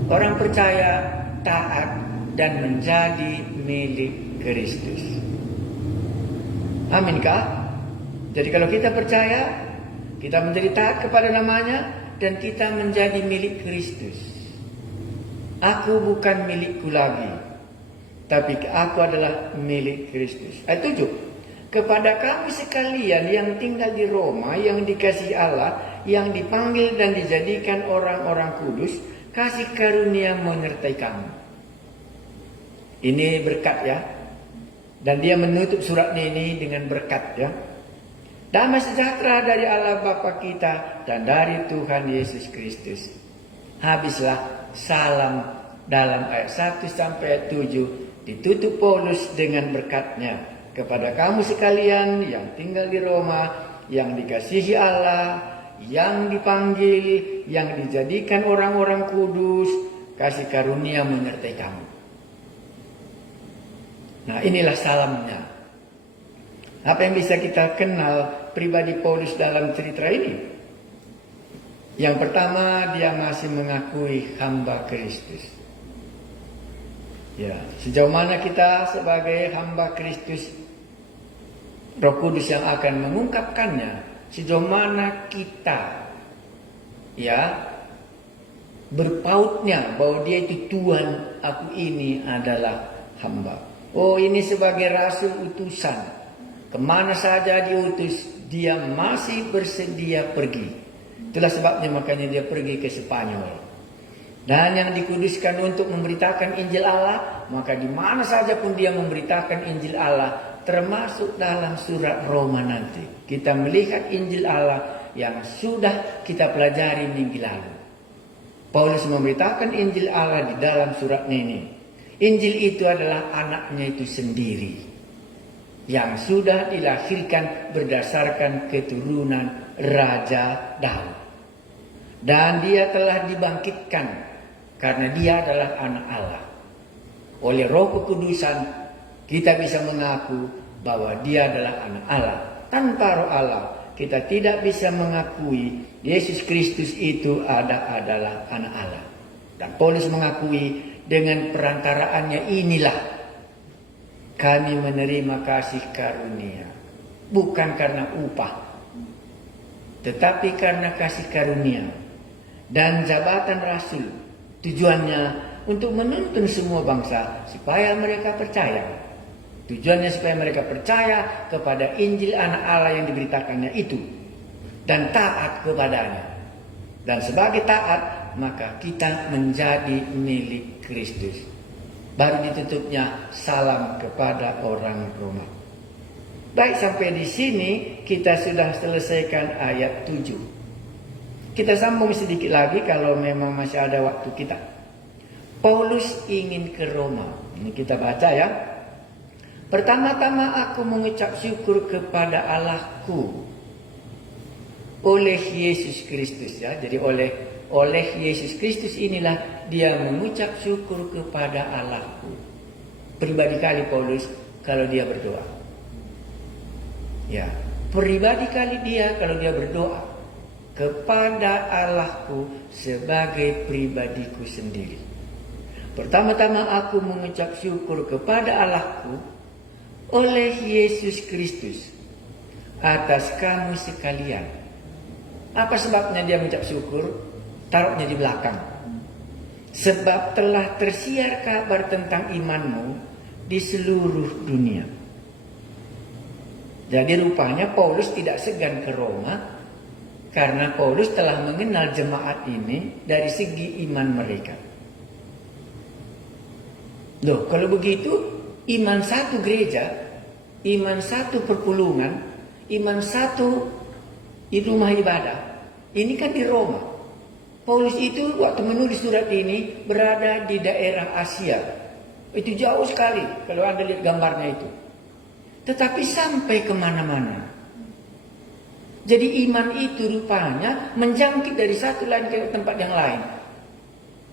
Orang percaya, taat, dan menjadi milik Kristus. Aminkah? Jadi kalau kita percaya, kita menjadi taat kepada namanya, dan kita menjadi milik Kristus. Aku bukan milikku lagi, tapi aku adalah milik Kristus. Ayat 7. Kepada kamu sekalian yang tinggal di Roma, yang dikasihi Allah, yang dipanggil dan dijadikan orang-orang kudus, kasih karunia menyertai kamu. Ini berkat ya. Dan dia menutup suratnya ini dengan berkat ya. Damai sejahtera dari Allah Bapa kita dan dari Tuhan Yesus Kristus. Habislah salam dalam ayat 1 sampai ayat 7. Ditutup Paulus dengan berkatnya. Kepada kamu sekalian yang tinggal di Roma, yang dikasihi Allah, yang dipanggil, yang dijadikan orang-orang kudus, kasih karunia menyertai kamu. Nah, inilah salamnya. Apa yang bisa kita kenal pribadi Paulus dalam cerita ini? Yang pertama, dia masih mengakui hamba Kristus. Ya, sejauh mana kita sebagai hamba Kristus, Roh Kudus yang akan mengungkapkannya, sejauh mana kita ya berpautnya bahwa dia itu Tuhan, aku ini adalah hamba. Oh, ini sebagai rasul utusan, kemana saja diutus, dia masih bersedia pergi. Itulah sebabnya makanya dia pergi ke Spanyol. Dan yang dikuduskan untuk memberitakan Injil Allah, maka di mana saja pun dia memberitakan Injil Allah, termasuk dalam surat Roma nanti. Kita melihat Injil Allah yang sudah kita pelajari minggu lalu. Paulus memberitakan Injil Allah di dalam suratnya ini. Injil itu adalah anaknya itu sendiri, yang sudah dilahirkan berdasarkan keturunan Raja Daud. Dan dia telah dibangkitkan karena dia adalah anak Allah. Oleh Roh Kekudusan kita bisa mengaku bahwa dia adalah anak Allah. Tanpa Roh Allah kita tidak bisa mengakui Yesus Kristus itu adalah anak Allah. Dan Paulus mengakui dengan perantaraannya inilah kami menerima kasih karunia. Bukan karena upah, tetapi karena kasih karunia. Dan jabatan rasul tujuannya untuk menuntun semua bangsa supaya mereka percaya. Tujuannya supaya mereka percaya kepada Injil anak Allah yang diberitakannya itu, dan taat kepadanya. Dan sebagai taat, maka kita menjadi milik Kristus. Baru ditutupnya salam kepada orang Roma. Baik, sampai di sini kita sudah selesaikan ayat 7. Kita sambung sedikit lagi kalau memang masih ada waktu kita. Paulus ingin ke Roma. Ini kita baca ya. Pertama-tama aku mengucap syukur kepada Allahku oleh Yesus Kristus ya. Jadi oleh Yesus Kristus inilah dia mengucap syukur kepada Allahku. Pribadi kali Paulus kalau dia berdoa. Ya, pribadi kali dia kalau dia berdoa kepada Allahku sebagai pribadiku sendiri. Pertama-tama aku mengucap syukur kepada Allahku oleh Yesus Kristus atas kamu sekalian. Apa sebabnya dia mengucap syukur? Taruhnya di belakang. Sebab telah tersiar kabar tentang imanmu di seluruh dunia. Jadi rupanya Paulus tidak segan ke Roma karena Paulus telah mengenal jemaat ini dari segi iman mereka. Loh, kalau begitu iman satu gereja, iman satu perpulungan, iman satu di rumah ibadah, ini kan di Roma. Paulus itu waktu menulis surat ini berada di daerah Asia. Itu jauh sekali kalau Anda lihat gambarnya itu. Tetapi sampai kemana-mana. Jadi iman itu rupanya menjangkit dari satu lain ke tempat yang lain.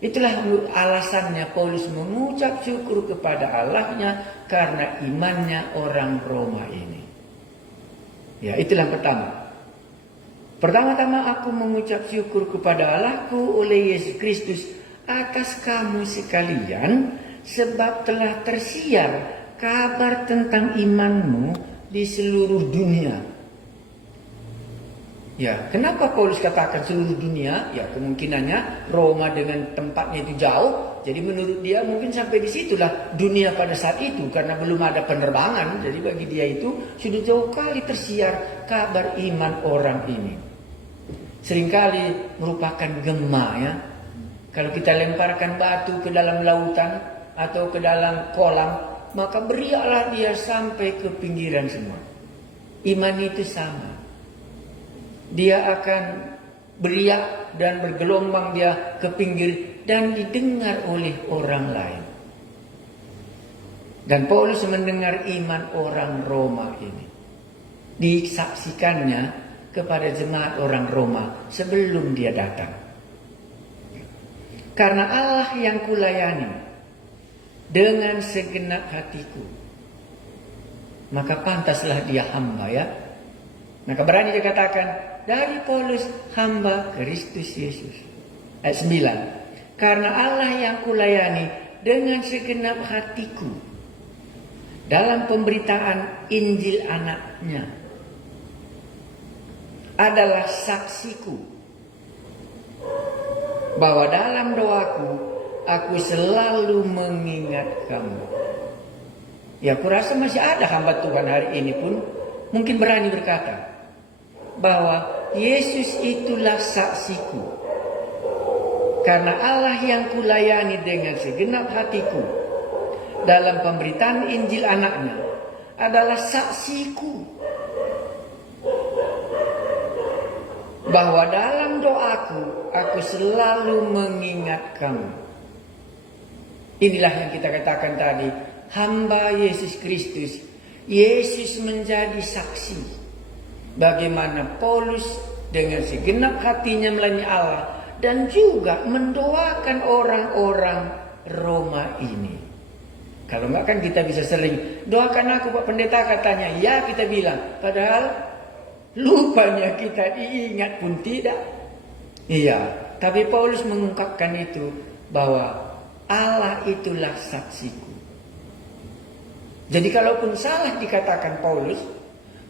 Itulah alasannya Paulus mengucap syukur kepada Allahnya karena imannya orang Roma ini. Ya, itulah yang pertama. Pertama-tama aku mengucap syukur kepada Allahku oleh Yesus Kristus atas kamu sekalian, sebab telah tersiar kabar tentang imanmu di seluruh dunia. Ya, kenapa Paulus katakan seluruh dunia? Ya, kemungkinannya Roma dengan tempatnya itu jauh. Jadi menurut dia mungkin sampai di situlah dunia pada saat itu, karena belum ada penerbangan. Jadi bagi dia itu sudah jauh kali tersiar kabar iman orang ini. Seringkali merupakan gema ya. Kalau kita lemparkan batu ke dalam lautan atau ke dalam kolam, maka beriaklah dia sampai ke pinggiran semua. Iman itu sama. Dia akan beriak dan bergelombang dia ke pinggir dan didengar oleh orang lain. Dan Paulus mendengar iman orang Roma ini. Disaksikannya kepada jemaat orang Roma sebelum dia datang. Karena Allah yang kulayani dengan segenap hatiku, maka pantaslah dia hamba ya. Maka berani dia katakan, dari Paulus hamba Kristus Yesus. Ayat 9. Karena Allah yang kulayani dengan segenap hatiku dalam pemberitaan Injil anaknya adalah saksiku bahwa dalam doaku aku selalu mengingat kamu. Ya, aku rasa masih ada hamba Tuhan hari ini pun mungkin berani berkata bahwa Yesus itulah saksiku. Karena Allah yang kulayani dengan segenap hatiku dalam pemberitaan Injil anaknya adalah saksiku bahwa dalam doaku aku selalu mengingat kamu. Inilah yang kita katakan tadi, hamba Yesus Kristus. Yesus menjadi saksi bagaimana Paulus dengan segenap hatinya melayani Allah dan juga mendoakan orang-orang Roma ini. Kalau enggak kan kita bisa sering, doakan aku Pak Pendeta, katanya. Ya, kita bilang, padahal lupanya kita diingat pun tidak. Iya, tapi Paulus mengungkapkan itu bahwa Allah itulah saksiku. Jadi kalaupun salah dikatakan Paulus,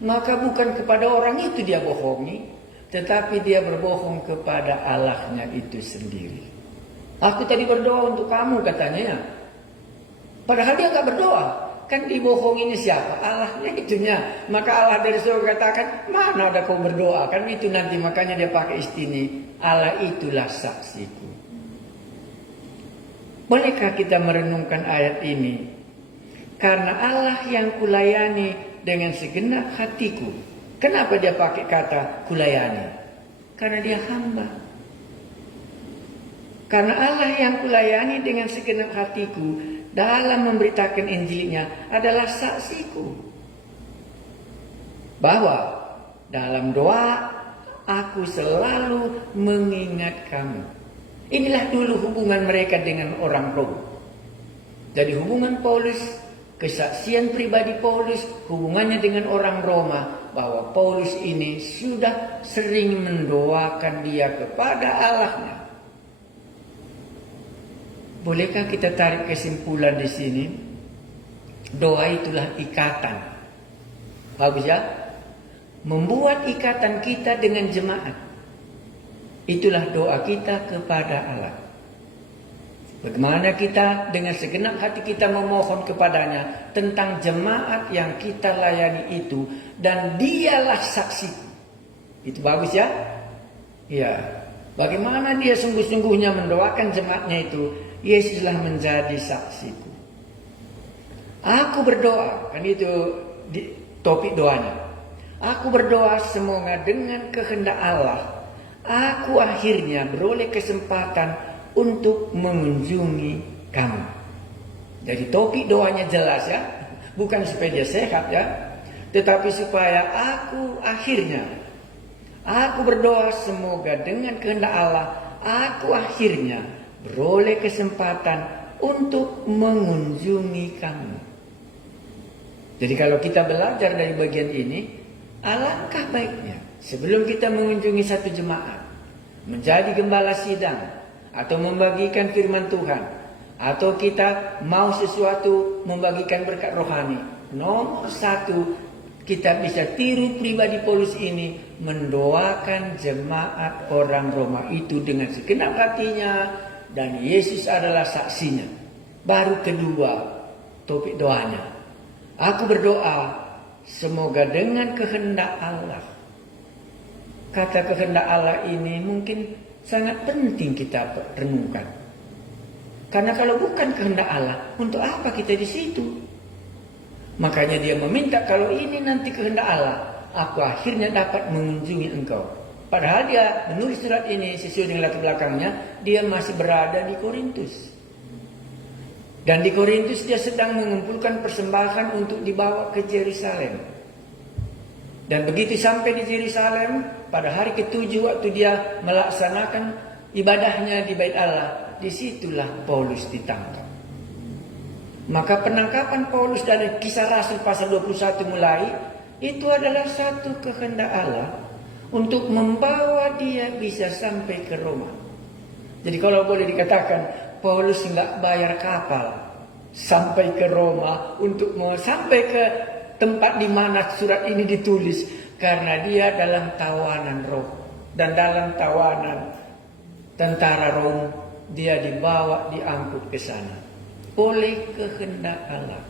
maka bukan kepada orang itu dia bohongi, tetapi dia berbohong kepada Allahnya itu sendiri. Aku tadi berdoa untuk kamu katanya. Padahal dia enggak berdoa. Kan dibohonginya siapa? Allahnya itunya. Maka Allah dari surga katakan, mana ada kau berdoa? Kan itu nanti makanya dia pakai istini. Allah itulah saksiku. Bolehkah kita merenungkan ayat ini? Karena Allah yang kulayani dengan segenap hatiku. Kenapa dia pakai kata kulayani? Karena dia hamba. Karena Allah yang kulayani dengan segenap hatiku dalam memberitakan Injilnya adalah saksiku bahwa dalam doa aku selalu mengingat kamu. Inilah dulu hubungan mereka dengan orang Rom. Jadi hubungan Paulus, kesaksian pribadi Paulus, hubungannya dengan orang Roma, bahwa Paulus ini sudah sering mendoakan dia kepada Allahnya. Bolehkah kita tarik kesimpulan di sini? Doa itulah ikatan. Bagus ya? Membuat ikatan kita dengan jemaat. Itulah doa kita kepada Allah. Bagaimana kita dengan segenap hati kita memohon kepadanya tentang jemaat yang kita layani itu, dan dialah saksi. Itu bagus ya? Ya. Bagaimana dia sungguh-sungguhnya mendoakan jemaatnya itu, Yesuslah menjadi saksiku. Aku berdoa, kan itu di topik doanya. Aku berdoa semoga dengan kehendak Allah, aku akhirnya beroleh kesempatan untuk mengunjungi kamu. Jadi topik doanya jelas ya. Bukan supaya dia sehat ya, tetapi supaya aku berdoa semoga dengan kehendak Allah, aku akhirnya beroleh kesempatan untuk mengunjungi kamu. Jadi kalau kita belajar dari bagian ini, alangkah baiknya sebelum kita mengunjungi satu jemaat, menjadi gembala sidang, atau membagikan firman Tuhan, atau kita mau sesuatu membagikan berkat rohani, nomor satu kita bisa tiru pribadi Paulus ini, mendoakan jemaat orang Roma itu dengan segenap hatinya, dan Yesus adalah saksinya. Baru kedua topik doanya, aku berdoa semoga dengan kehendak Allah. Kata kehendak Allah ini mungkin sangat penting kita renungkan. Karena kalau bukan kehendak Allah, untuk apa kita di situ? Makanya dia meminta, kalau ini nanti kehendak Allah, aku akhirnya dapat mengunjungi engkau. Padahal dia menulis surat ini sesuai dengan latar belakangnya, dia masih berada di Korintus. Dan di Korintus dia sedang mengumpulkan persembahan untuk dibawa ke Yerusalem. Dan begitu sampai di Yerusalem, pada hari ke-7 waktu dia melaksanakan ibadahnya di Bait Allah, disitulah Paulus ditangkap. Maka penangkapan Paulus dari Kisah Rasul pasal 21 mulai, itu adalah satu kehendak Allah untuk membawa dia bisa sampai ke Roma. Jadi kalau boleh dikatakan, Paulus nggak bayar kapal sampai ke Roma untuk sampai ke tempat di mana surat ini ditulis, karena dia dalam tawanan roh dan dalam tawanan tentara Rom, dia dibawa diangkut ke sana oleh kehendak Allah.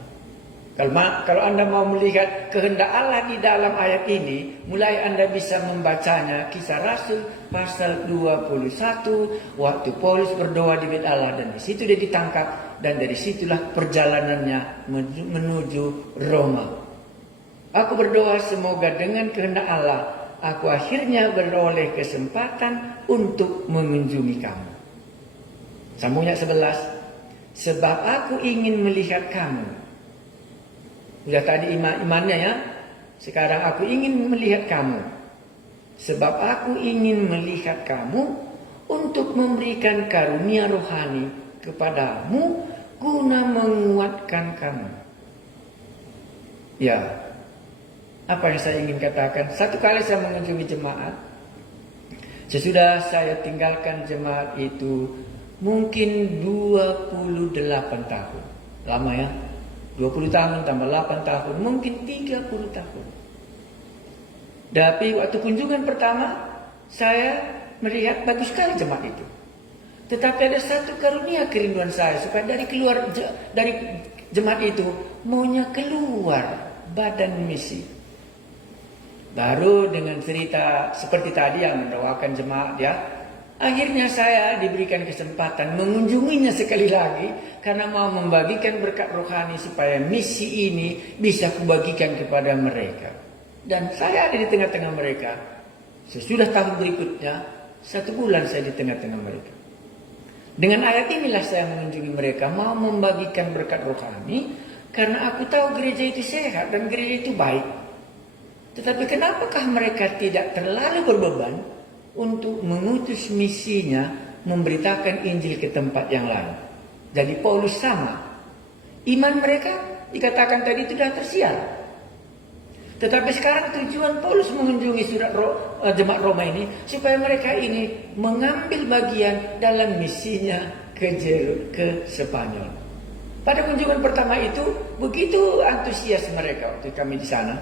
Kalau Anda mau melihat kehendak Allah di dalam ayat ini, mulai Anda bisa membacanya Kisah Rasul pasal 21, waktu Paulus berdoa di Bait Allah, dan di situ dia ditangkap, dan dari situlah perjalanannya menuju Roma. Aku berdoa semoga dengan kehendak Allah, aku akhirnya beroleh kesempatan untuk mengunjungi kamu. Sambungnya 11, sebab aku ingin melihat kamu. Sudah tadi imannya ya. Sekarang aku ingin melihat kamu. Sebab aku ingin melihat kamu untuk memberikan karunia rohani kepadamu guna menguatkan kamu. Ya, apa yang saya ingin katakan? Satu kali saya mengunjungi jemaat. Sesudah saya tinggalkan jemaat itu mungkin 28 tahun. Lama ya. 20 tahun tambah 8 tahun, mungkin 30 tahun. Tapi waktu kunjungan pertama, saya melihat bagus sekali jemaat itu. Tetapi ada satu karunia kerinduan saya, supaya dari jemaat itu maunya keluar badan misi. Baru dengan cerita seperti tadi yang mendoakan jemaat ya, akhirnya saya diberikan kesempatan mengunjunginya sekali lagi, karena mau membagikan berkat rohani supaya misi ini bisa kubagikan kepada mereka. Dan saya ada di tengah-tengah mereka. Sesudah tahun berikutnya, 1 bulan saya di tengah-tengah mereka. Dengan ayat inilah saya mengunjungi mereka, mau membagikan berkat rohani, karena aku tahu gereja itu sehat dan gereja itu baik. Tetapi kenapakah mereka tidak terlalu berbeban untuk mengutus misinya memberitakan Injil ke tempat yang lain? Jadi Paulus sama. Iman mereka dikatakan tadi itu sudah tersiar. Tetapi sekarang tujuan Paulus mengunjungi jemaat Roma ini supaya mereka ini mengambil bagian dalam misinya ke Spanyol. Pada kunjungan pertama itu begitu antusias mereka waktu kami di sana.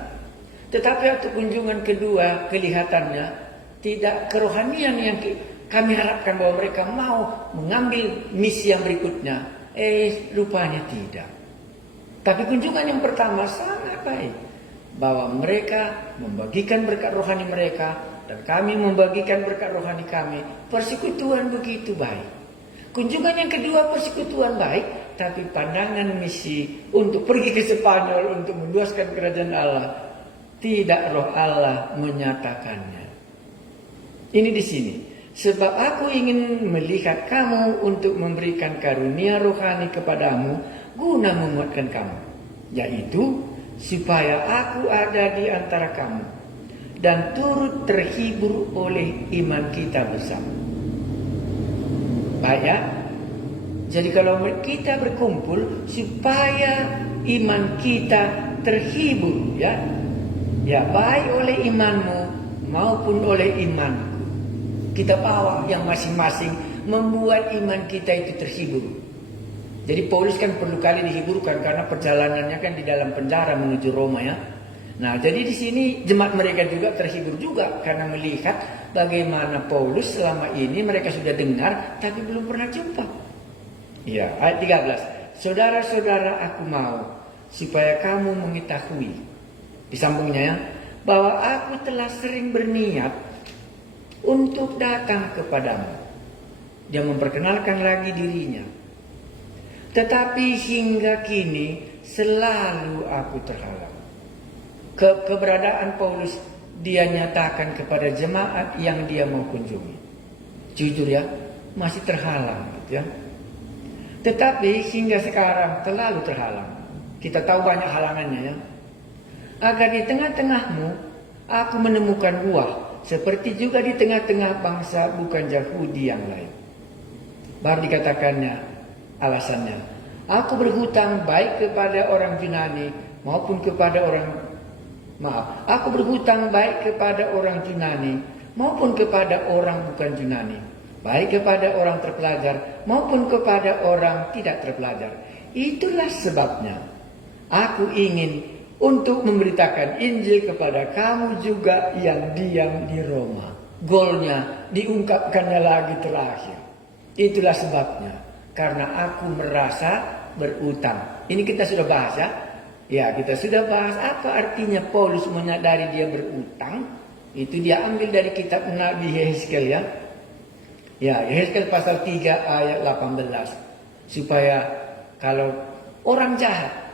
Tetapi waktu kunjungan kedua kelihatannya tidak kerohanian yang kami harapkan bahwa mereka mau mengambil misi yang berikutnya. Rupanya tidak. Tapi kunjungan yang pertama sangat baik. Bahwa mereka membagikan berkat rohani mereka dan kami membagikan berkat rohani kami. Persekutuan begitu baik. Kunjungan yang kedua persekutuan baik, tapi pandangan misi untuk pergi ke Spanyol untuk meluaskan kerajaan Allah, tidak roh Allah menyatakannya. Ini di sini. Sebab aku ingin melihat kamu untuk memberikan karunia rohani kepadamu guna menguatkan kamu, yaitu supaya aku ada di antara kamu dan turut terhibur oleh iman kita bersama. Baik ya. Jadi kalau kita berkumpul supaya iman kita terhibur ya. Ya, baik oleh imanmu maupun oleh imanku. Kita bawa yang masing-masing membuat iman kita itu terhibur. Jadi Paulus kan perlu kali dihiburkan karena perjalanannya kan di dalam penjara menuju Roma ya. Nah, jadi di sini jemaat mereka juga terhibur juga karena melihat bagaimana Paulus selama ini mereka sudah dengar tapi belum pernah jumpa. Ya, ayat 13. Saudara-saudara, aku mau supaya kamu mengetahui, disambungnya ya, bahwa aku telah sering berniat untuk datang kepadamu. Dia memperkenalkan lagi dirinya. Tetapi hingga kini selalu aku terhalang. Keberadaan Paulus dia nyatakan kepada jemaat yang dia mau kunjungi. Jujur ya, masih terhalang gitu ya. Tetapi hingga sekarang terlalu terhalang. Kita tahu banyak halangannya ya. Agar di tengah-tengahmu aku menemukan buah, seperti juga di tengah-tengah bangsa bukan Yahudi yang lain. Baru dikatakannya alasannya, aku berhutang baik kepada orang Yunani maupun kepada aku berhutang baik kepada orang Yunani maupun kepada orang bukan Yunani, baik kepada orang terpelajar maupun kepada orang tidak terpelajar. Itulah sebabnya aku ingin untuk memberitakan Injil kepada kamu juga yang diam di Roma. Golnya diungkapkannya lagi terakhir. Itulah sebabnya, karena aku merasa berutang. Ini kita sudah bahas ya. Ya, kita sudah bahas apa artinya Paulus menyadari dia berutang. Itu dia ambil dari kitab Nabi Yehezkel ya. Ya, Yehezkel pasal 3 ayat 18. Supaya kalau orang jahat,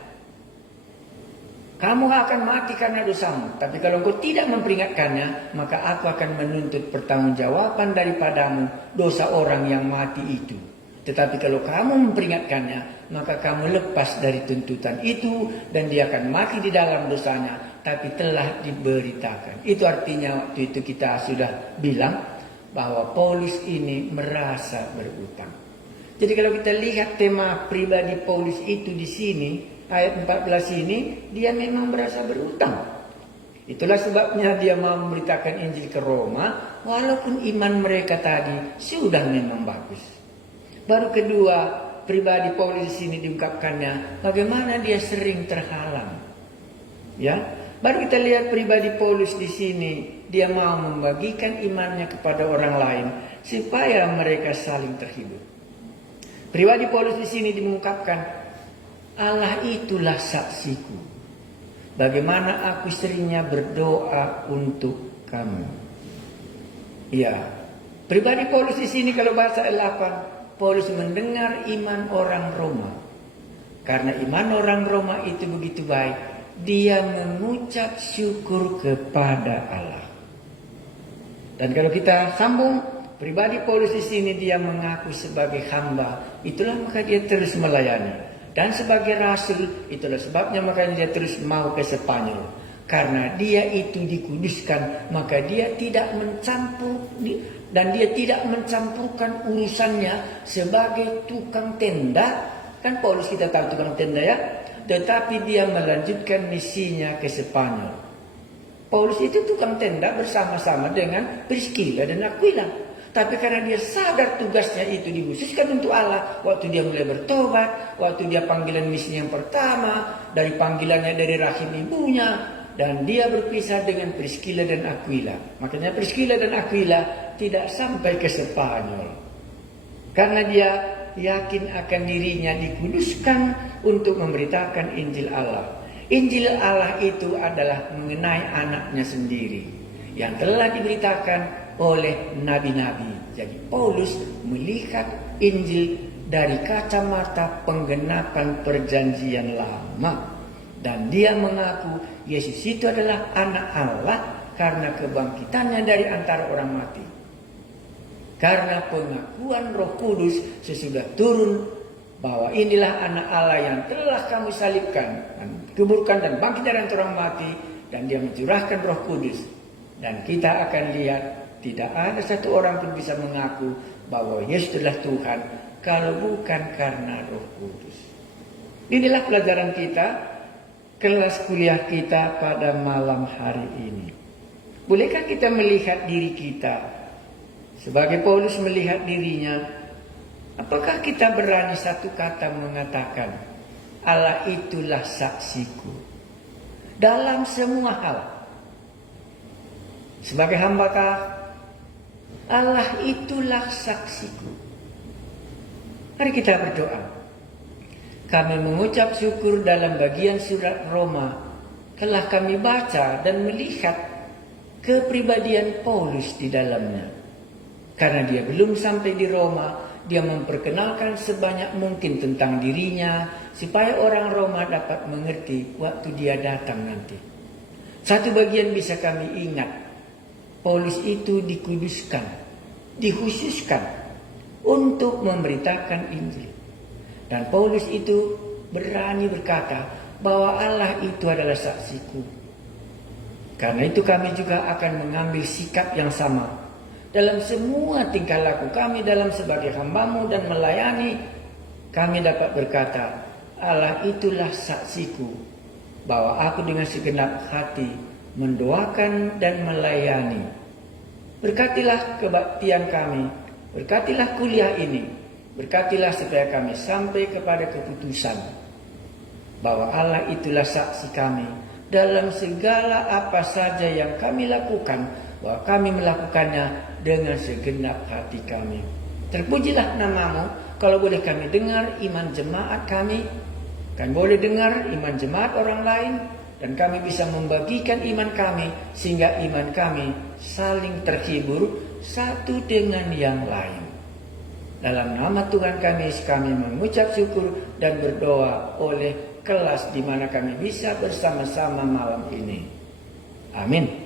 kamu akan mati karena dosamu. Tapi kalau engkau tidak memperingatkannya, maka aku akan menuntut pertanggungjawaban daripadamu dosa orang yang mati itu. Tetapi kalau kamu memperingatkannya, maka kamu lepas dari tuntutan itu dan dia akan mati di dalam dosanya, tapi telah diberitakan. Itu artinya waktu itu kita sudah bilang bahwa Paulus ini merasa berutang. Jadi kalau kita lihat tema pribadi Paulus itu di sini, ayat 14 ini, dia memang merasa berutang. Itulah sebabnya dia mau memberitakan Injil ke Roma, walaupun iman mereka tadi sudah memang bagus. Baru kedua, pribadi Paulus di sini diungkapkannya bagaimana dia sering terhalang. Ya, baru kita lihat pribadi Paulus di sini, dia mau membagikan imannya kepada orang lain supaya mereka saling terhibur. Pribadi Paulus di sini diungkapkan, Allah itulah saksiku. Bagaimana aku seringnya berdoa untuk kamu. Ya, pribadi Paulus di sini kalau bahasa 8, Paulus mendengar iman orang Roma. Karena iman orang Roma itu begitu baik, dia mengucap syukur kepada Allah. Dan kalau kita sambung, pribadi Paulus di sini dia mengaku sebagai hamba. Itulah maka dia terus melayani. Dan sebagai rasul, itulah sebabnya makanya dia terus mau ke Spanyol. Karena dia itu dikuduskan, maka dia tidak mencampur dan dia tidak mencampurkan urusannya sebagai tukang tenda. Kan Paulus kita tahu tukang tenda ya. Tetapi dia melanjutkan misinya ke Spanyol. Paulus itu tukang tenda bersama-sama dengan Priscilla dan Aquila. Tapi karena dia sadar tugasnya itu dikhususkan untuk Allah, waktu dia mulai bertobat, waktu dia panggilan misi yang pertama, dari panggilannya dari rahim ibunya, dan dia berpisah dengan Priscilla dan Aquila. Makanya Priscilla dan Aquila tidak sampai ke Spanyol. Karena dia yakin akan dirinya dikuduskan untuk memberitakan Injil Allah. Injil Allah itu adalah mengenai anaknya sendiri yang telah diberitakan oleh nabi-nabi. Jadi Paulus melihat Injil dari kacamata penggenapan perjanjian lama. Dan dia mengaku Yesus itu adalah anak Allah karena kebangkitannya dari antara orang mati. Karena pengakuan Roh Kudus sesudah turun bahwa inilah anak Allah yang telah kamu salibkan, kuburkan dan bangkit dari antara orang mati, dan dia mencurahkan Roh Kudus. Dan kita akan lihat tidak ada satu orang pun bisa mengaku bahwa Yesus adalah Tuhan kalau bukan karena Roh Kudus. Inilah pelajaran kita, kelas kuliah kita pada malam hari ini. Bolehkah kita melihat diri kita sebagai Paulus melihat dirinya? Apakah kita berani satu kata mengatakan Allah itulah saksiku dalam semua hal? Sebagai hambakah Allah itulah saksiku? Mari kita berdoa. Kami mengucap syukur dalam bagian surat Roma telah kami baca dan melihat kepribadian Paulus di dalamnya. Karena dia belum sampai di Roma, dia memperkenalkan sebanyak mungkin tentang dirinya supaya orang Roma dapat mengerti waktu dia datang nanti. Satu bagian bisa kami ingat, Paulus itu dikuduskan, dikhususkan untuk memberitakan Injil. Dan Paulus itu berani berkata bahwa Allah itu adalah saksiku. Karena itu kami juga akan mengambil sikap yang sama dalam semua tingkah laku kami dalam sebagai hamba-Mu dan melayani. Kami dapat berkata, Allah itulah saksiku bahwa aku dengan segenap hati mendoakan dan melayani. Berkatilah kebaktian kami, berkatilah kuliah ini, berkatilah supaya kami sampai kepada keputusan bahwa Allah itulah saksi kami dalam segala apa saja yang kami lakukan, bahwa kami melakukannya dengan segenap hati kami. Terpujilah nama-Mu. Kalau boleh kami dengar iman jemaat kami, kami boleh dengar iman jemaat orang lain, dan kami bisa membagikan iman kami sehingga iman kami saling terhibur satu dengan yang lain. Dalam nama Tuhan kami mengucap syukur dan berdoa oleh kelas di mana kami bisa bersama-sama malam ini. Amin.